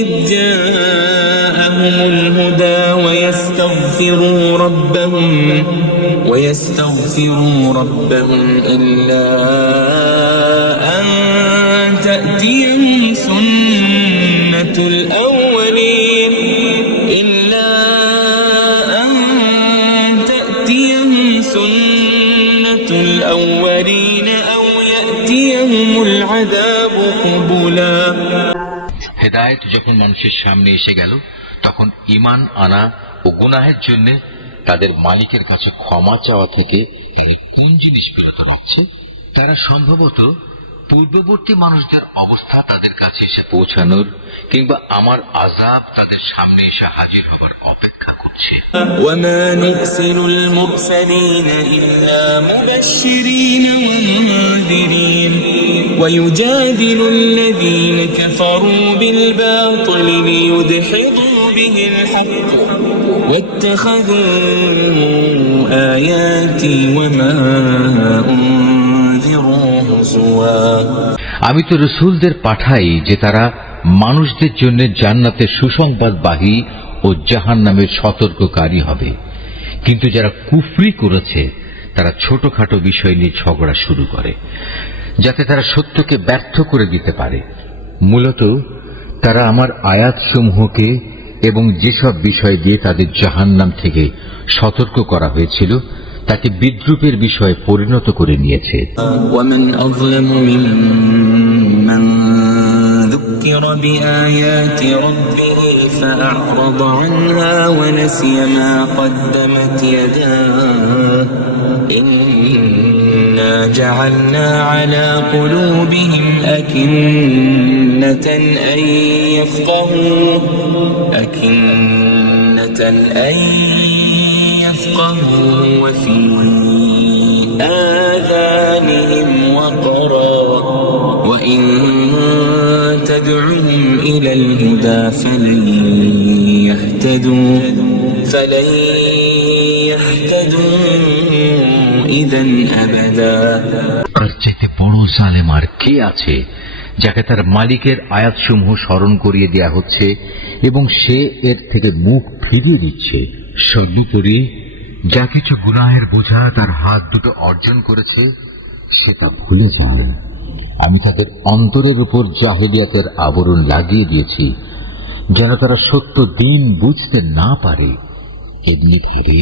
إِذْ جَاءَهُمُ الْهُدَى وَيَسْتَغْفِرُوا رَبَّهُمْ إِلَّا أَن تَأْتِيَهُمْ سُنَّةُ الْأَوَّلِينَ أَوْ يَأْتِيَهُمُ الْعَذَابُ قُبُلًا। হেদায়েত যখন মানুষের সামনে এসে গেল তখন ঈমান আনা ও গুনাহের জন্য তাদের মালিকের কাছে ক্ষমা চাওয়া থেকে তিনি কোন জিনিস বিরত রাখছে? তারা সম্ভবত পূর্ববর্তী মানুষদের অবস্থা তাদের কাছে এসে পৌঁছানোর কিংবা আমার আযাব তাদের সামনে এসে হাজির হবার অপেক্ষা করছে। وَمَا نُرْسِلُ الْمُرْسَلِينَ إِلَّا مُبَشِّرِينَ وَمُنذِرِينَ وَيُجَادِلُ الَّذِينَ كَفَرُوا بِالْبَاطِلِ لِيُدْحِضُوا بِهِ الْحَقَّ وَاتَّخَذُوا آيَاتِي وَمَا أُنذِرُوا هُزُوًا। আমি তো রাসূলদের পাঠাই যে তারা মানুষদের জন্য জান্নাতের সুসংবাদবাহী ও জাহান্নামের সতর্ককারী হবে, কিন্তু যারা কুফরি করেছে তারা ছোটখাটো বিষয় নিয়ে ঝগড়া শুরু করে যাতে তারা সত্যকে ব্যর্থ করে দিতে পারে। মূলত তারা আমার আয়াতসমূহকে এবং যেসব বিষয় দিয়ে তাদের জাহান্নাম থেকে সতর্ক করা হয়েছিল তাকে বিদ্রূপের বিষয়ে পরিণত করে নিয়েছে। ومن أظلم ممن ذكر بآيات ربه فأعرض عنها ونسي ما قدمت يداه إنا جعلنا على قلوبهم أكنة أن يفقهوا وفي آذانهم وقرا وإن تدعهم إلى الهدى فلن يهتدوا إذا أبدا। তার চাইতে বড় জালেম আর কে আছে যাকে তার মালিকের আয়াতসমূহ স্মরণ করিয়ে দেয়া হচ্ছে এবং সে এর থেকে মুখ ফিরিয়ে দিচ্ছে। সর্বোপরি যা কিছু গুনাহের বোঝা তার হাত দুটো অর্জন করেছে সে তা ভুলে যায়। আমি তাদের অন্তরের উপর জাহেলিয়াতের আবরণ লাগিয়ে দিয়েছি যেন তারা সত্য দিন বুঝতে না পারে। এমনি ভাবে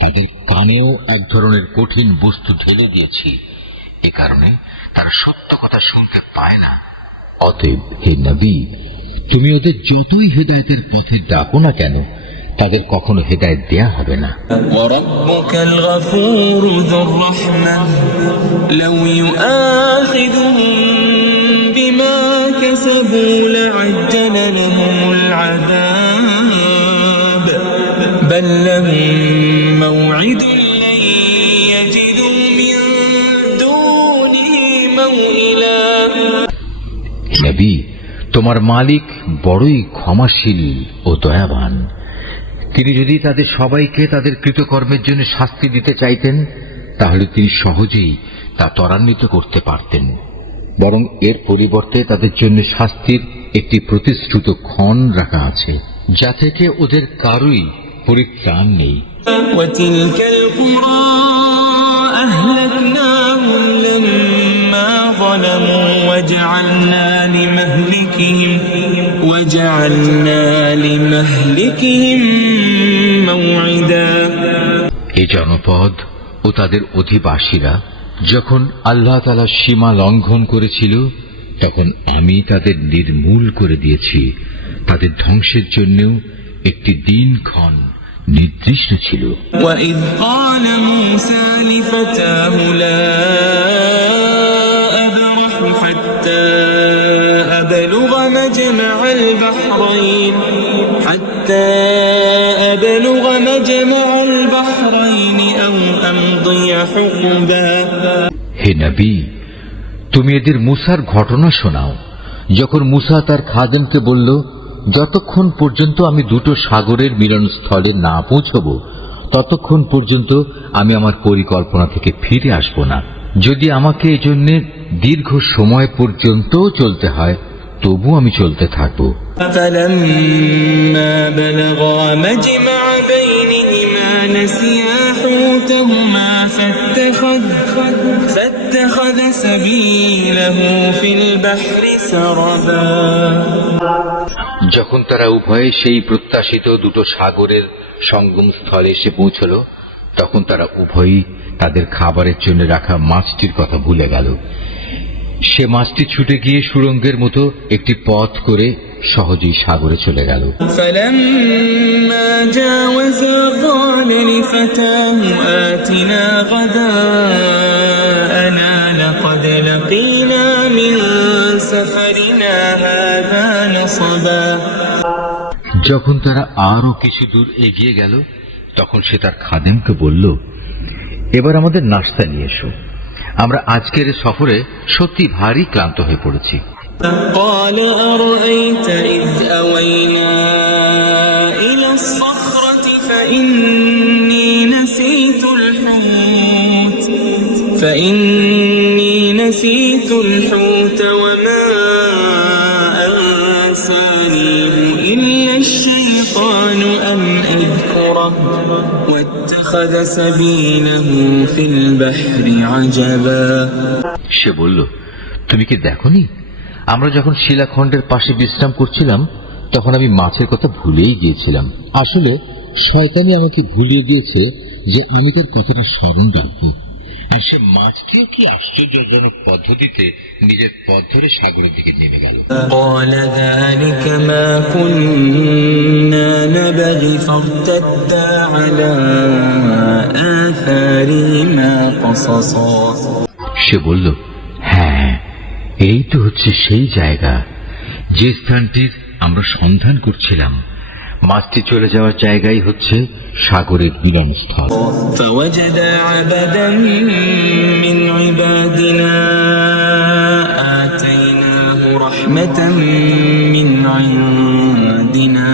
তাদের কানেও এক ধরনের কঠিন বস্তু ঢেলে দিয়েছি, এ কারণে তারা সত্য কথা শুনতে পায় না। অতএব হে নবী, তুমি ওদের যতই হেদায়েতের পথে ডাকো না কেন তাদের কখনো হেদায়েত দেয়া হবে না। وربك الغفور ذو الرحمة لو يؤاخذهم بما كسبوا لعجل لهم العذاب بل لهم موعد لن يجدوا من دونه موئلا। নবী, তোমার মালিক বড়ই ক্ষমাশীল ও দয়াবান। তিনি যদি তাদের সবাইকে তাদের কৃতকর্মের জন্য শাস্তি দিতে চাইতেন তাহলে তিনি সহজেই তা ত্বরান্বিত করতে পারতেন, বরং এর পরিবর্তে তাদের জন্য শাস্তির একটি প্রতিশ্রুত ক্ষণ রাখা আছে যা থেকে ওদের কারোই পরিত্রাণ নেই। وتلك القرى أهلكناهم لما ظلموا وجعلنا لمهلكهم موعدا। এই জনপদ ও তাদের অধিবাসীরা যখন আল্লাহ তাআলা সীমা লঙ্ঘন করেছিল তখন আমি তাদের নির্মূল করে দিয়েছি। তাদের ধ্বংসের জন্যও একটি দিনক্ষণ নির্দিষ্ট ছিল। وَإِذْ قَالَ مُوسَى لِفَتَاهُ لَا أَبْرَحُ حَتَّى أَبْلُغَ مَجْمَعَ الْبَحْرَيْنِ أَوْ أَمْضِيَ حُقُبًا। হে নবী, তুমি এদের মুসার ঘটনা শোনাও। যখন মুসা তার খাদেমকে বলল, যতক্ষণ পর্যন্ত আমি দুটো সাগরের মিলনস্থলে না পৌঁছব ততক্ষণ পর্যন্ত আমি আমার পরিকল্পনা থেকে ফিরে আসব না। যদি আমাকে এজন্য দীর্ঘ সময় পর্যন্ত চলতে হয় তবু আমি চলতে থাকব। فَلَمَّا بَلَغَا مَجْمَعَ بَيْنِهِمَا نَسِيَا حُوتَهُمَا فَاتَّخَذَ سَبِيلَهُ فِي الْبَحْرِ سَرَبًا। যখন তারা উভয়ে সেই প্রত্যাশিত দুটো সাগরের সঙ্গম স্থলে এসে পৌঁছল তখন তারা উভয়ই তাদের খাবারের জন্য রাখা মাছটির কথা ভুলে গেল। সে মাছটি ছুটে গিয়ে সুড়ঙ্গের মতো একটি পথ করে সহজেই সাগরে চলে গেল। فَلَمَّا جَاوَزَا قَالَ لِفَتَاهُ آتِنَا غَدَاءَنَا لَقَدْ لَقِينَا مِنْ سَفَرِنَا هَذَا نَصَبًا। যখন তারা আরো কিছু দূর এগিয়ে গেল তখন সে তার খাদেমকে বলল, এবার আমাদের নাশতা নিয়ে এসো, আমরা আজকের সফরে সত্যি ভারী ক্লান্ত হয়ে পড়েছি। قال أرأيت إذ أوينا إلى الصخرة فإني نسيت الحوت وما أنسانيه إلا الشيطان أن أذكره واتخذ سبيله في البحر عجبا। সে বলল, তুমি কি দেখোনি আমরা যখন শিলাখণ্ডের পাশে বিশ্রাম করছিলাম তখন আমি মাছের কথা ভুলেই গিয়েছিলাম। আসলে শয়তানি আমাকে ভুলিয়ে দিয়েছে যে আমি তার কথাটা স্মরণ রাখবো। সে মাছটিও কি আশ্চর্যজনক পদ্ধতিতে নিজের পথ ধরে সাগরের দিকে নেমে গেল। قال ذلك ما كنا نبغي فارتدا على آثارهما قصصا। সে বলল, হ্যাঁ, এই তো হচ্ছে সেই জায়গা যে স্থানটির আমরা সন্ধান করছিলাম। মাছটি চলে যাওয়ার জায়গাই হচ্ছে সাগরের মিলনস্থল। فوجد عبدا من عبادنا آتيناه رحمة من عندنا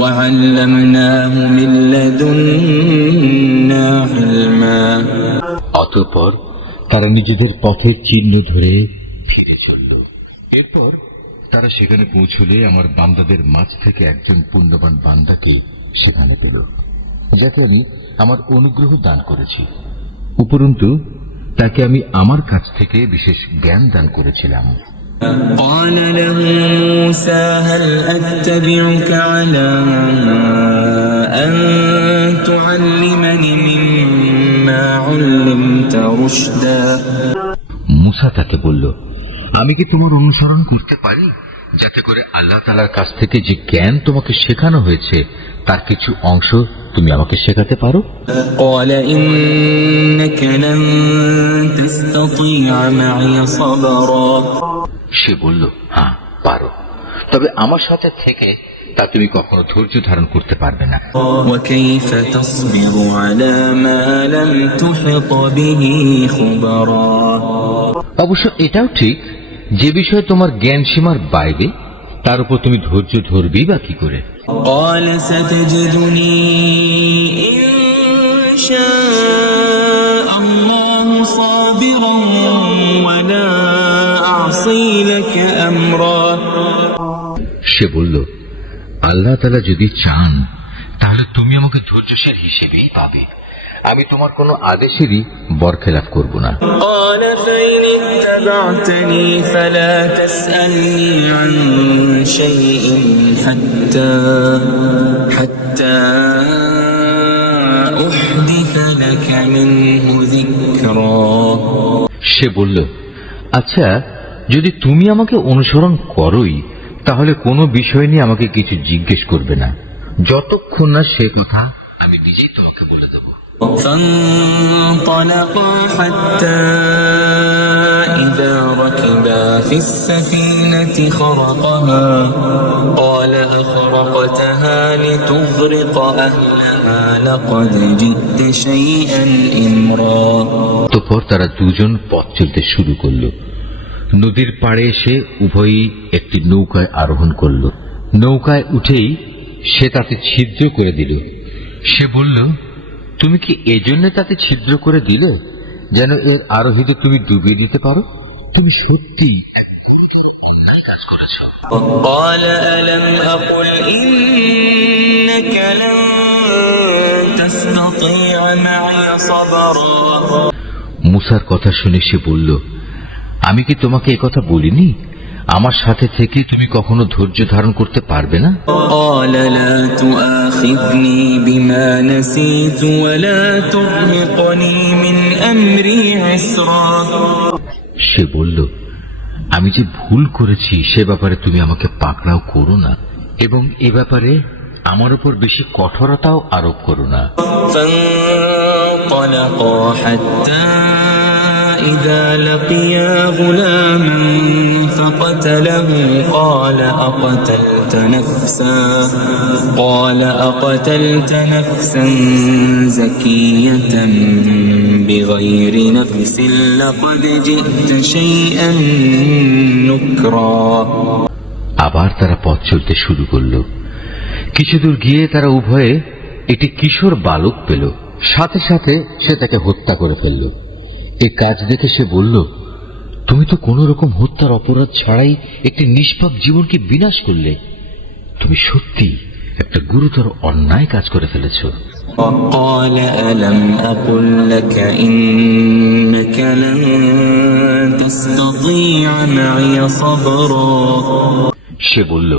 وعلمناه من لدنا علما। অতঃপর তারা নিজেদের পথের চিহ্ন ধরে ফিরে চলল। এরপর তারা সেখানে পৌঁছলে আমার বান্দাদের মাঝ থেকে একজন পুণ্যবান বান্দাকে সেখানে পেল, যাকে আমি আমার অনুগ্রহ দান করেছি। উপরন্তু তাকে আমি আমার কাছ থেকে বিশেষ জ্ঞান দান করেছিলাম। قال له موسى هل أتبعك على أن تعلمني مما علمت رشدا। মুসা তাকে বলল, আমি কি তোমার অনুসরণ করতে পারি যাতে করে আল্লাহ তাআলার কাছ থেকে যে জ্ঞান তোমাকে শেখানো হয়েছে তার কিছু অংশ তুমি আমাকে শেখাতে পারো? قال إنك لن تستطيع معي صبرا। সে বলল, হ্যাঁ পারো, তবে আমার সাথে থেকে তা তুমি কখনো ধৈর্য ধারণ করতে পারবে না। وكيف تصبر على ما لم تحط به خبرا। অবশ্য এটাও ঠিক, যে বিষয়ে তোমার জ্ঞান সীমার বাইরে তার উপর তুমি ধৈর্য ধরবেই বা কি করে? قال ستجدني إن شاء الله صابرا ولا أعصي لك أمرا। সে বলল, আল্লাহ তাআলা যদি চান তাহলে তুমি আমাকে ধৈর্যশীল হিসেবেই পাবে, আমি তোমার কোনো আদেশেরই বরখেলাপ করব না। قال فإن اتبعتني فلا تسألني عن شيء حتى أحدث لك منه ذكرا। সে বলল, আচ্ছা, যদি তুমি আমাকে অনুসরণ করোই তাহলে কোনো বিষয় নিয়ে আমাকে কিছু জিজ্ঞেস করবে না, যতক্ষণ না সে কথা আমি নিজেই তোমাকে বলে দেব। فانطلقا حتى إذا ركبا في السفينة خرقها قال أخرقتها لتغرق أهلها لقد جئت شيئا إمرا। অতঃপর তারা দুজন পথ চলতে শুরু করল। নদীর পাড়ে এসে উভয়ই একটি নৌকায় আরোহণ করল। নৌকায় উঠেই সে তাতে ছিদ্র করে দিল। সে বলল, তুমি কি এজন্য তাতে ছিদ্র করে দিলে যেন এর আরোহীদের তুমি ডুবিয়ে দিতে পারো? তুমি সত্যি কাজ করেছ। قال ألم أقل إنك لن تستطيع معي صبرا। মুসার কথা শুনে সে বলল, আমি কি তোমাকে একথা বলিনি আমার সাথে থেকে তুমি কখনো ধৈর্য ধারণ করতে পারবে না? قال لا تؤاخذني بما نسيت ولا ترهقني من أمري عسرا। সে বলল, আমি যে ভুল করেছি সে ব্যাপারে তুমি আমাকে পাকড়াও করো না এবং এ ব্যাপারে আমার উপর বেশি কঠোরতাও আরোপ করো না। فانطلقا حتى إذا لقيا غلاما فقتله قال أقتلت نفسا زكية بغير نفس لقد جئت شيئا نكرا। আবার তারা পথ চলতে শুরু করল। কিছু দূর গিয়ে তারা উভয়ে একটি কিশোর বালক পেল। সাথে সাথে সে তাকে হত্যা করে ফেলল। এই কাজ দেখে সে বলল, তুমি তো কোন রকম হত্যার অপরাধ ছাড়াই একটি নিষ্পাপ জীবনকে বিনাশ করলে। তুমি সত্যি একটা গুরুতর অন্যায় কাজ করে ফেলেছ। قال ألم أقل لك إنك لن تستطيع معي صبرا। সে বলল,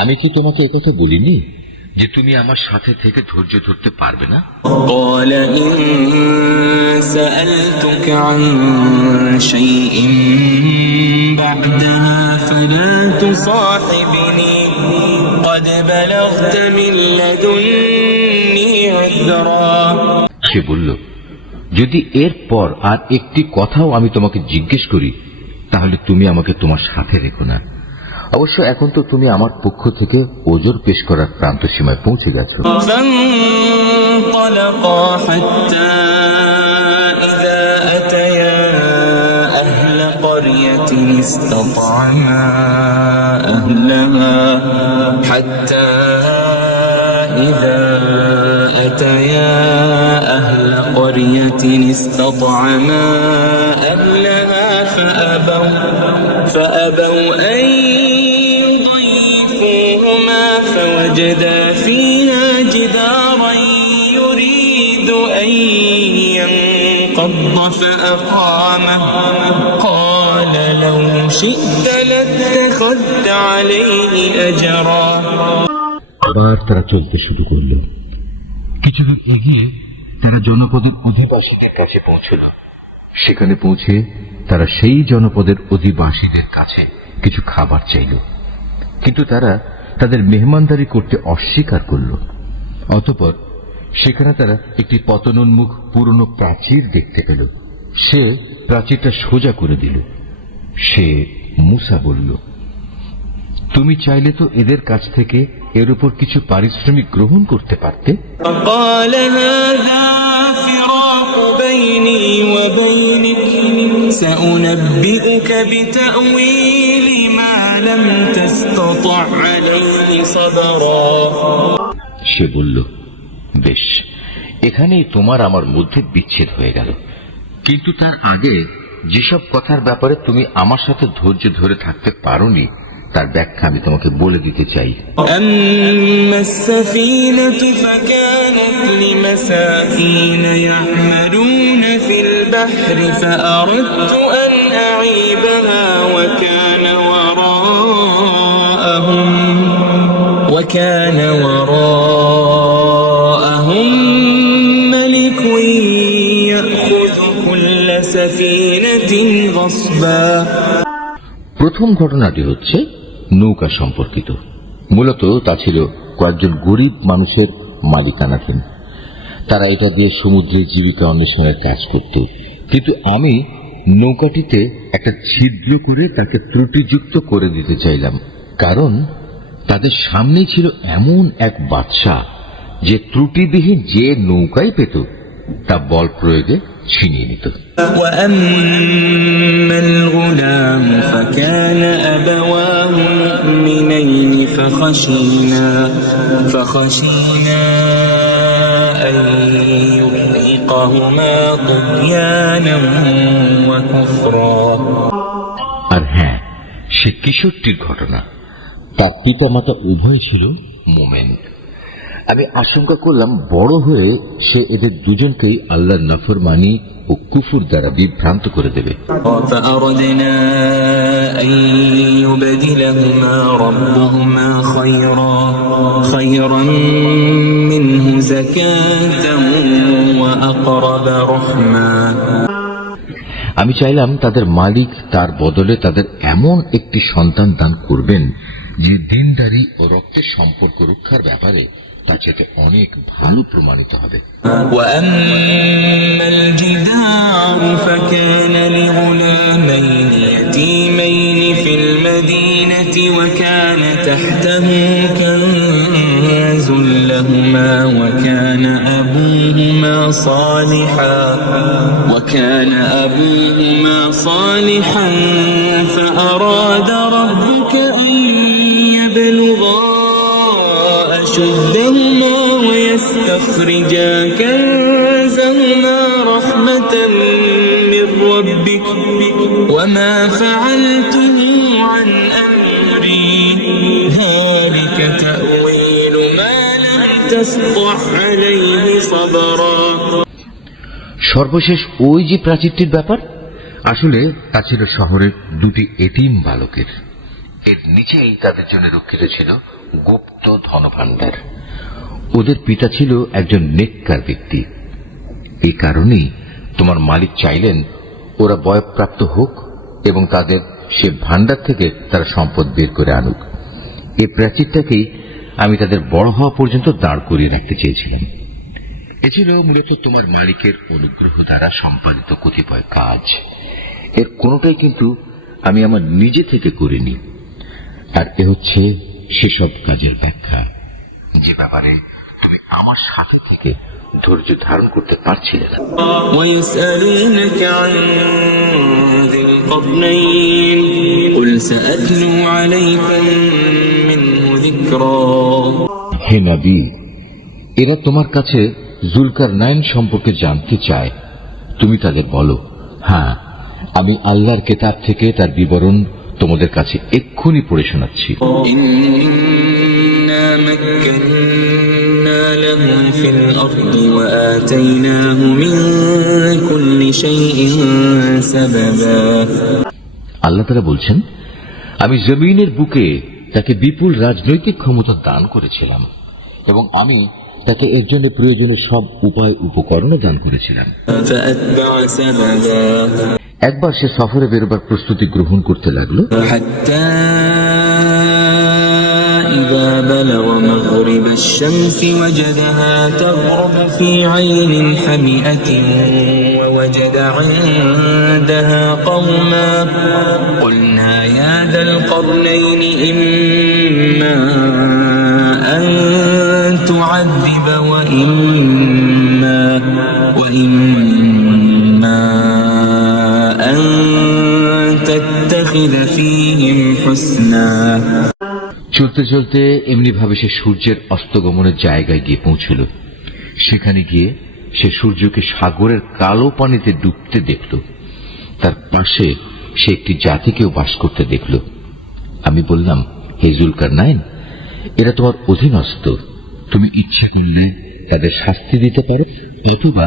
আমি কি তোমাকে একথা বলিনি যে তুমি আমার সাথে থেকে ধৈর্য ধরতে পারবে না? قال إن سألتك عن شيء بعدها فلا تصاحبني قد بلغت من لدني عذرا সে বলল, যদি এর পর আর একটি কথাও আমি তোমাকে জিজ্ঞেস করি তাহলে তুমি আমাকে তোমার সাথে রেখো না। অবশ্য এখন তো তুমি আমার পক্ষ থেকে ওজর পেশ করার প্রান্ত সীমায় পৌঁছে গেছো। فانطلقا حتى إذا أتيا أهل قرية استطعما أهلها حتى إذا أتيا أهل قرية استطعما أهلها فأبوا أن يضيفوهما فوجدا فيها جدارا يريد أن ينقض فأقامه قال لو شئت لاتخذت عليه أجرا আবার তারা চলতে শুরু করল। কিছু দূর এগিয়ে তারা জনপদের অধিবাসীদের কাছে পৌঁছল। সেখানে পৌঁছে তারা সেই জনপদের অধিবাসীদের কাছে কিছু খাবার চাইল, কিন্তু তারা তাদের মেহমানদারি করতে অস্বীকার করল। অতঃপর সেখানে তারা একটি পতনোন্মুখ পুরনো প্রাচীর দেখতে পেল। সে প্রাচীরটা সোজা করে দিল। সে মূসা বলল, তুমি চাইলে তো এদের কাছ থেকে এর উপর কিছু পারিশ্রমিক গ্রহণ করতে পারতে। قال هذا فراق بيني وبينك سأنبئك بتأويل ما لم تستطع عليه صبرا সে বলল, বেশ, এখানেই তোমার আমার মধ্যে বিচ্ছেদ হয়ে গেল, কিন্তু তার আগে যেসব কথার ব্যাপারে তুমি আমার সাথে ধৈর্য ধরে থাকতে পারোনি তার ব্যাখ্যা আমি তোমাকে বলে দিতে চাই। أما السفينة فكانت لمساكين يعملون في البحر فأردت أن أعيبها وكان وراءهم ملك يأخذ كل سفينة غصبا প্রথম ঘটনাটি হচ্ছে নৌকা সম্পর্কিত। মূলত তা ছিল কয়েকজন গরিব মানুষের মালিকানাধীন। তারা এটা দিয়ে সমুদ্রে জীবিকা অন্বেষণের কাজ করত, কিন্তু আমি নৌকাটিতে একটা ছিদ্র করে তাকে ত্রুটিযুক্ত করে দিতে চাইলাম, কারণ তাদের সামনে ছিল এমন এক বাদশা যে ত্রুটিবিহীন যে নৌকাই পেত তা বল প্রয়োগে ছিনিয়ে নিত। وأما الغلام فكان أبواه مؤمنين فخشينا أن يرهقهما طغيانا وكفرا আর হ্যাঁ, সে কিশোরটির ঘটনা। তার পিতা মাতা উভয় ছিল মুমিন। আমি আশঙ্কা করলাম বড় হয়ে সে এদের দুজনকেই আল্লাহর নাফরমানি ও কুফর দ্বারা বিভ্রান্ত করে দেবে। فأردنا أن يبدلهما ربهما خيرا منه زكاة وأقرب رحما আমি চাইলাম তাদের মালিক তার বদলে তাদের এমন একটি সন্তান দান করবেন যে দিনদারি ও রক্তের সম্পর্ক রক্ষার ব্যাপারে তার চেয়ে অনেক ভালো প্রমাণিত হবে। وأما الجدار فكان لغلامين يتيمين في المدينة وكان تحته كنز لهما وكان أبوهما صالحا فأراد ربك أن يبلغا أشدهما ويستخرجا كنزهما رحمة من ربك وما فعلته عن أمري ذلك تأويل ما لم تسطع عليه صبرا সর্বশেষ ওই যে প্রাচীরটির ব্যাপার, আসলে তা ছিল শহরের দুটি এতিম বালকের। এর নিচেই তাদের জন্য রক্ষিত ছিল গুপ্ত ধনভাণ্ডার। ওদের পিতা ছিল একজন নেককার ব্যক্তি। এই কারণেই তোমার মালিক চাইলেন ওরা বয়ঃপ্রাপ্ত হোক এবং তাদের সে ভাণ্ডার থেকে তারা সম্পদ বের করে আনুক। এই প্রাচীরটাকেই আমি তাদের বড় হওয়া পর্যন্ত দাঁড় করিয়ে রাখতে চেয়েছিলাম। এ ছিল মূলত তোমার মালিকের অনুগ্রহ দ্বারা সম্পাদিত কতিপয় কাজ। এর কোনোটাই কিন্তু আমি আমার নিজে থেকে করিনি। আর এ হচ্ছে সেসব কাজের ব্যাখ্যা যে ব্যাপারে তুমি আমার সাথে থেকে ধৈর্য ধারণ করতে পারছিলে না। ويسألونك عن ذي القرنين قل سأتلو عليكم منه ذكرا। হে নবী, এরা তোমার কাছে জুলকারনাইন সম্পর্কে জানতে চায়। তুমি তাদের বলো, হ্যাঁ, আমি আল্লাহর কিতাব থেকে তার বিবরণ তোমাদের কাছে এক্ষুনি পড়ে শোনাচ্ছি। إنا مكنا له في الأرض وآتيناه من كل شيء سببا। আল্লাহ তাআলা বলছেন, আমি জমিনের বুকে তাকে বিপুল রাজনৈতিক ক্ষমতা দান করেছিলাম এবং আমি তাকে এর জন্য প্রয়োজনীয় সব উপায় উপকরণও দান করেছিলাম। فأتبع سببا একবার সে সফরে বেরোবার প্রস্তুতি গ্রহণ করতে লাগলো। حتى إذا بلغ مغرب الشمس وجدها تغرب في عين حمئة ووجد عندها قوما قلنا يا ذا القرنين إما أن تعذب وإما أن تتخذ فيهم حسنا। চলতে চলতে এমনি ভাবে সে সূর্যের অস্তগমনের জায়গায় গিয়ে পৌঁছল। সেখানে গিয়ে সে সূর্যকে সাগরের কালো পানিতে ডুবতে দেখল। তার পাশে সে একটি জাতিকেও বাস করতে দেখল। আমি বললাম, হে জুলকারনাইন, এরা তোমার অধীনস্থ। তুমি ইচ্ছে করলে তাদের শাস্তি দিতে পারো অথবা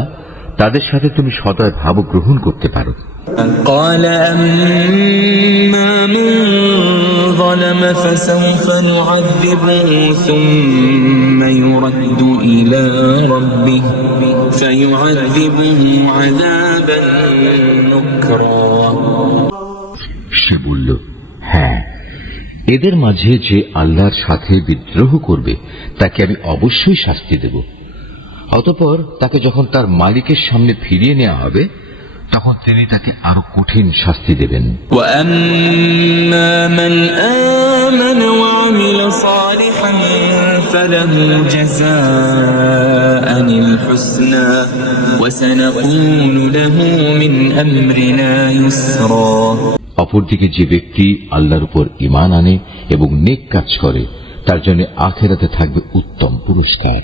তাদের সাথে তুমি সদয় ভাব গ্রহণ করতে পারো। قال أما من ظلم فسوف نعذبه ثم يرد إلى ربه فيعذبه عذابا نكرا। সে বলল, হ্যাঁ, এদের মাঝে যে আল্লাহর সাথে বিদ্রোহ করবে তাকে আমি অবশ্যই শাস্তি দেব। অতঃপর তাকে যখন তার মালিকের সামনে ফিরিয়ে নেওয়া হবে তখন তিনি তাকে আরো কঠিন শাস্তি দেবেন। وأما من آمن وعمل صالحا فله جزاء الحسنى وسنقول له من أمرنا يسرا। অপরদিকে যে ব্যক্তি আল্লাহর উপর ঈমান আনে এবং নেক কাজ করে তার জন্য আখিরাতে থাকবে উত্তম পুরস্কার।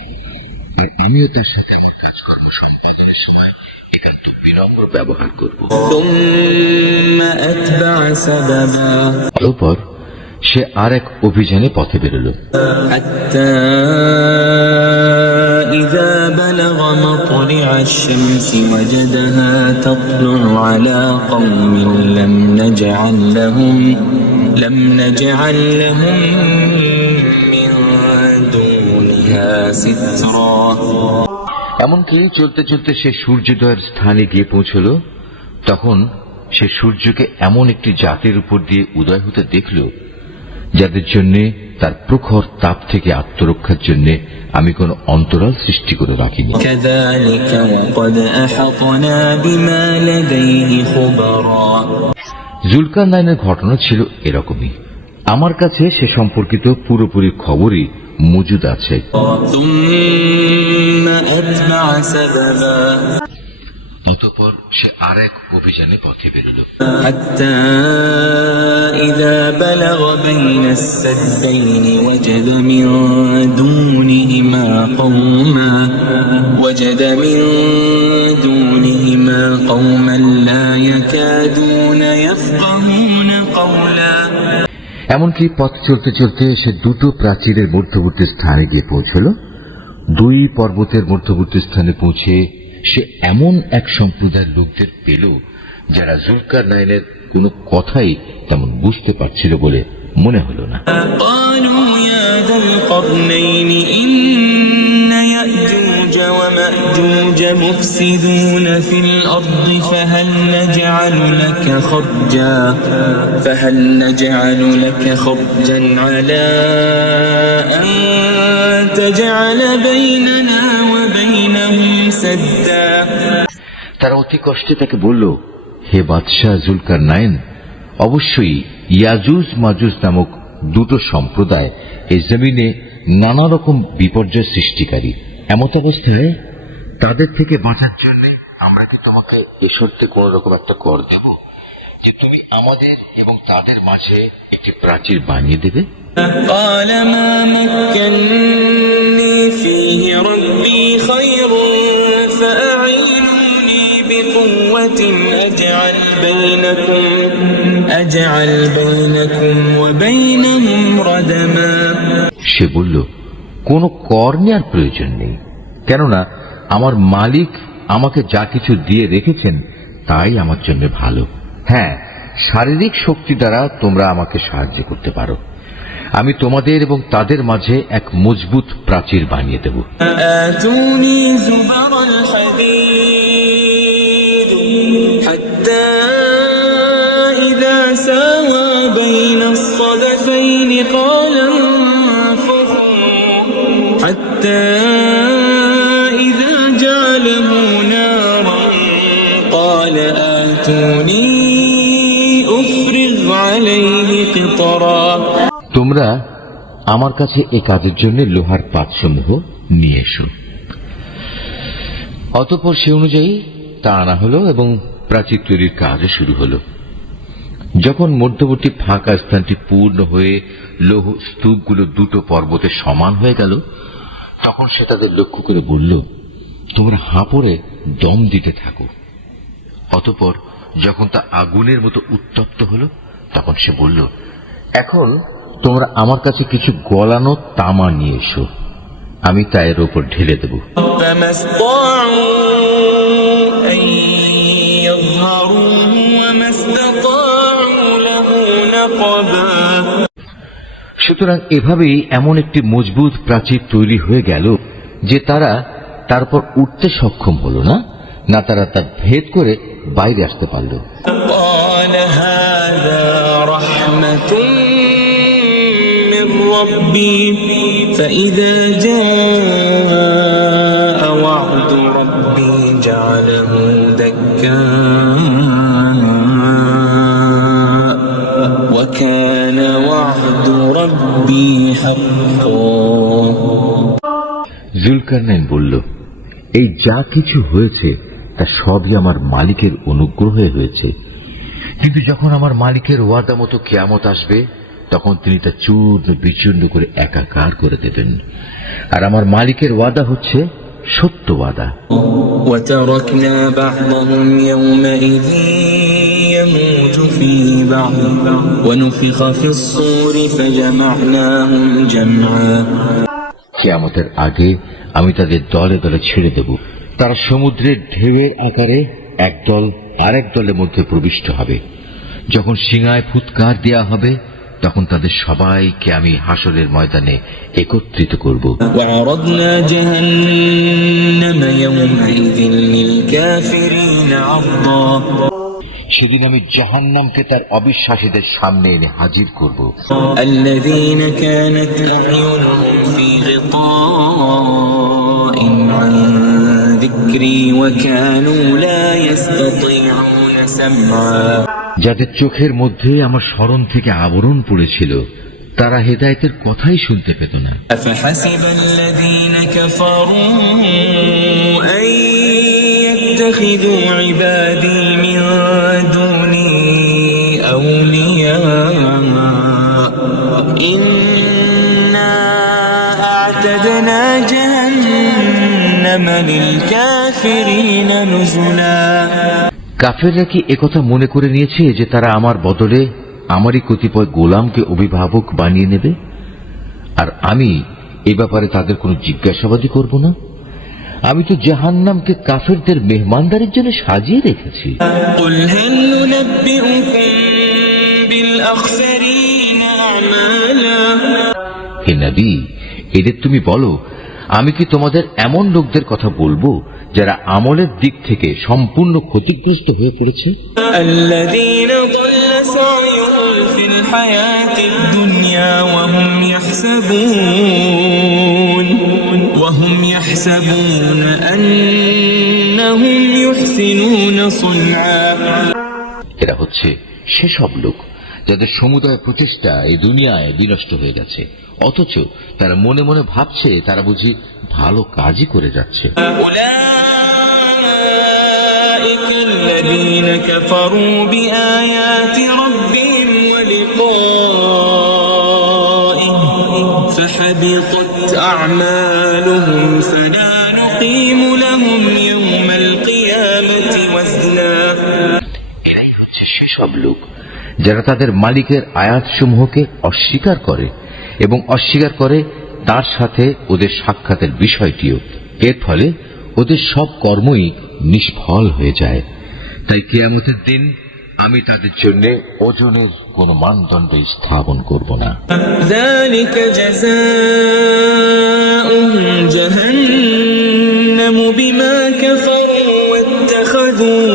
আর আমিও তার সাথে কাজকর্ম সম্পাদনের সময় একান্ত বিনম্র ব্যবহার করব। ثم أتبع سببا অতঃপর সে আর এক অভিযানে পথে বেরোল। حتى إذا بلغ مطلع الشمس وجدها تطلع على قوم لم نجعل لهم من دونها سترا। এমনকি চলতে চলতে সে সূর্যোদয়ের স্থানে গিয়ে পৌঁছল। তখন সে সূর্যকে এমন একটি জাতির উপর দিয়ে উদয় হতে দেখল যাদের জন্য তার প্রখর তাপ থেকে আত্মরক্ষার জন্য আমি কোন অন্তরাল সৃষ্টি করে রাখিনি। كذلك وقد أحطنا بما لديه خبرا। জুলকারনাইনের ঘটনা ছিল এরকমই। আমার কাছে সে সম্পর্কিত পুরোপুরি খবরই মজুদ আছে। ثم أتبع سببا অতঃপর সে আর এক অভিযানে পথে বেরোল। حتى إذا بلغ بين السدين وجد من دونهما قوما لا يكادون يفقهون قولا। এমনকি পথ চলতে চলতে সে দুটো প্রাচীরের মধ্যবর্তী স্থানে গিয়ে পৌঁছল। দুই পর্বতের মধ্যবর্তী স্থানে পৌঁছে সে এমন এক সম্প্রদায়ের লোকদের পেল যারা জুলকারনাইনের কোনো কথাই তেমন বুঝতে পারছিল বলে মনে হলো না। قالوا يا ذا القرنين إن يأجوج ومأجوج مفسدون في الأرض فهل نجعل لك خرجا على أن تجعل بيننا وبينهم سدا। তারা অতি কষ্টে তাকে বলল, হে বাদশাহ জুলকারনাইন, অবশ্যই ইয়াজুজ মাজুজ নামক দুটো সম্প্রদায় এই জমিনে নানা রকম বিপর্যয় সৃষ্টিকারী। এমত অবস্থায় তাদের থেকে বাঁচার জন্য আমরা কি তোমাকে এ শর্তে কোন রকম একটা কর দেব যে তুমি আমাদের এবং তাদের মাঝে একটি প্রাচীর বানিয়ে দেবে? قال ما مكنني فيه ربي خير فأعينوني بقوة أجعل بينكم وبينهم ردما। সে বলল, কোনো কর নেওয়ার প্রয়োজন নেই, কেননা আমার মালিক আমাকে যা কিছু দিয়ে রেখেছেন তাই আমার জন্য ভালো। হ্যাঁ, শারীরিক শক্তি দ্বারা তোমরা আমাকে সাহায্য করতে পারো, আমি তোমাদের এবং তাদের মাঝে এক মজবুত প্রাচীর বানিয়ে দেব। آتوني زبر الحديد حتى إذا ساوى بين الصدفين قال انفخوا حتى إذا جعله نارا قال آتوني أفرغ عليه قطرا। তোমরা আমার কাছে এ কাজের জন্য লোহার পাতসমূহ নিয়ে এসো। অতঃপর সে অনুযায়ী তা আনা হলো এবং প্রাচীর তৈরির কাজও শুরু হলো। যখন মধ্যবর্তী ফাঁকা স্থানটি পূর্ণ হয়ে লৌহ স্তূপগুলো দুটো পর্বতে সমান হয়ে গেল, তখন সে তাদের লক্ষ্য করে বলল, তোমরা হাঁপড়ে দম দিতে থাকো। অতঃপর যখন তা আগুনের মতো উত্তপ্ত হলো, তখন সে বলল, এখন তোমরা আমার কাছে কিছু গলানো তামা নিয়ে এসো, আমি তা এর উপর ঢেলে দেব। সুতরাং এভাবেই এমন একটি মজবুত প্রাচীর তৈরি হয়ে গেল যে তারা তারপর উঠতে সক্ষম হল না, না তারা তা ভেদ করে বাইরে আসতে পারল। ربي فإذا جاء وعد ربي جعله دكا وكان وعد ربي حقا। জুলকারনাইন বলল, এই যা কিছু হয়েছে তা সবই আমার মালিকের অনুগ্রহে হয়েছে, কিন্তু যখন আমার মালিকের ওয়াদা মতো কিয়ামত আসবে তখন তিনি তা চূর্ণ বিচূর্ণ করে একাকার করে দেবেন, আর আমার মালিকের ওয়াদা হচ্ছে সত্য ওয়াদা। وتركنا بعضهم يومئذ يموج في بعض ونفخ في الصور فجمعناهم جمعا। কিয়ামতের আগে আমি তাদের দলে দলে ছেড়ে দেব, তারা সমুদ্রের ঢেউয়ের আকারে একদল আরেক দলের মধ্যে প্রবিষ্ট হবে। যখন সিংহায় ফুৎকার দেয়া হবে তখন তাদের সবাইকে আমি হাসরের ময়দানে একত্রিত করব। وعرضنا جهنم يومئذ للكافرين عرضا। সেদিন আমি জাহান্নামকে তার অবিশ্বাসীদের সামনে এনে হাজির করব। الذين كانت أعينهم في غطاء عن ذكري وكانوا لا يستطيعون سمعا। যাদের চোখের মধ্যে আমার স্মরণ থেকে আবরণ পড়েছিল, তারা হেদায়েতের কথাই শুনতে পেত না। أفحسب الذين كفروا أن يتخذوا عبادي من دوني أولياء إنا أعتدنا جهنم للكافرين نزلا। কাফেররা কি একথা মনে করে নিয়েছে যে তারা আমার বদলে আমারই কতিপয় গোলামকে অভিভাবক বানিয়ে নেবে, আর আমি এ ব্যাপারে তাদের কোনো জিজ্ঞাসাবাদই করব না? আমি তো জাহান্নামকে কাফেরদের মেহমানদারির জন্য সাজিয়ে রেখেছি। قل هل ننبئكم بالأخسرين أعمالا হে নবী, এদের তুমি বলো, আমি কি তোমাদের এমন লোকদের কথা বলবো যারা আমলের দিক থেকে সম্পূর্ণ ক্ষতিগ্রস্ত হয়ে পড়েছে? الذين ضل سعيهم في الحياة الدنيا وهم يحسبون أنهم يحسنون صنعا এরা হচ্ছে সেসব লোক যাদের সমুদয় প্রচেষ্টা এই দুনিয়ায় বিনষ্ট হয়ে গেছে, অথচ তারা মনে মনে ভাবছে তারা বুঝি ভালো কাজই করে যাচ্ছে। أولئك الذين كفروا بآيات ربهم ولقائه فحبطت أعمالهم فلا نقيم لهم يوم القيامة وزنا এরাই হচ্ছে সেসব লোক যারা তাদের মালিকের আয়াতসমূহকে অস্বীকার করে এবং অস্বীকার করে তার সাথে ওদের সাক্ষাতের বিষয়টিও। এর ফলে ওদের সব কর্মই নিষ্ফল হয়ে যায়। তাই কিয়ামতের দিন আমি তাদের জন্য ওজনের কোন মানদণ্ড স্থাপন করব না। ذلك جزاؤهم جهنم بما كفروا واتخذوا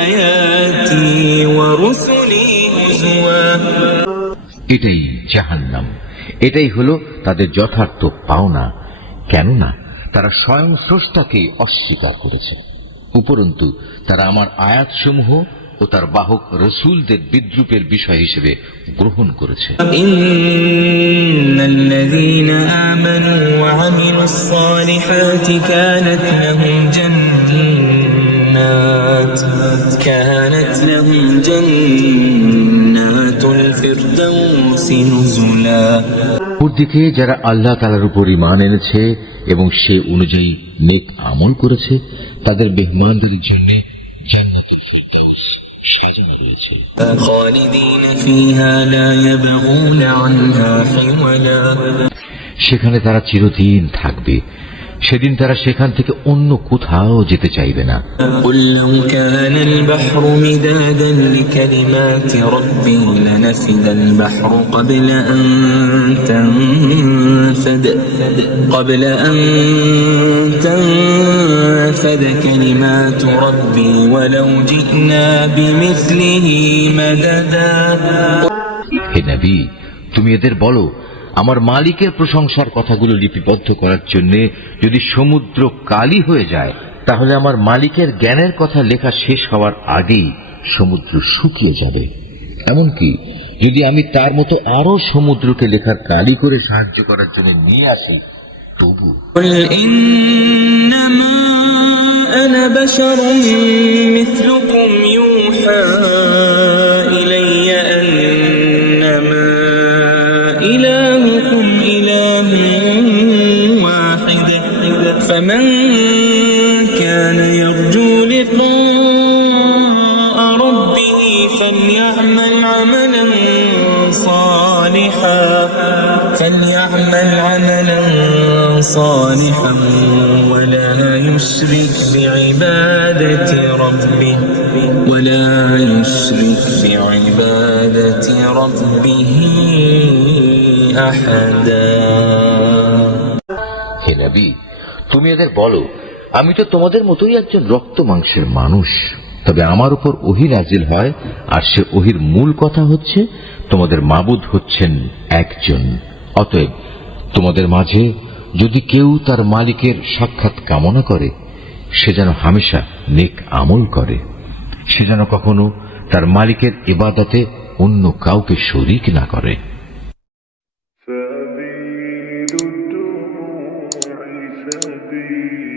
آياتي ورسلي هزوا এটাই জাহান্নাম, এটাই হলো তাদের যথার্থ পাওনা, কেননা তারা স্বয়ং স্রষ্টাকে অস্বীকার করেছে, উপরন্তু তারা আমার আয়াতসমূহ ও তার বাহক রসুলদের বিদ্রুপের বিষয় হিসেবে গ্রহণ করেছে। الذين آمنوا وعملوا الصالحات كانت لهم جنات الفردوس نزلا অপরদিকে যারা আল্লাহ তাআলার উপর ঈমান এনেছে এবং সে অনুযায়ী নেক আমল করেছে, তাদের মেহমানদারির জন্য জান্নাতুল ফিরদাউস সাজানো রয়েছে। خالدين فيها لا يبغون عنها حولا সেখানে তারা চিরদিন থাকবে, সেদিন তারা সেখান থেকে অন্য কোথাও যেতে চাইবে না। قل لو كان البحر مدادا لكلمات ربي لنفد البحر قبل أن تنفد كلمات ربي ولو جئنا بمثله مددا হে নবী, তুমি এদের বলো, আমার মালিকের প্রশংসার কথাগুলো লিপিবদ্ধ করার জন্য যদি সমুদ্র কালি হয়ে যায়, তাহলে আমার মালিকের জ্ঞানের কথা লেখা শেষ হওয়ার আগেই সমুদ্র শুকিয়ে যাবে। এমনকি যদি আমি তার মতো আরো সমুদ্রকে লেখার কালি করে সাহায্য করার জন্য নিয়ে আসি, তবু قل إنما أنا بشر مثلكم يوحى إلي أنما إلهكم إله واحد فمن كان يرجو لقاء ربه فليعمل عملا صالحا ولا يشرك بعبادة ربه أحدا হে নবী, তুমি এদের বলো, আমি তো তোমাদের মতোই একজন রক্ত মাংসের মানুষ, তবে আমার উপর ওহী নাজিল হয়, আর সে ওহীর মূল কথা হচ্ছে তোমাদের মাবুদ হচ্ছেন একজন। অতএব তোমাদের মাঝে যদি কেউ তার মালিকের সাক্ষাৎ কামনা করে, সে যেন হামেশা নেক আমল করে, সে যেন কখনো তার মালিকের ইবাদতে অন্য কাউকে শরীক না করে। سبيل الدموع سبيل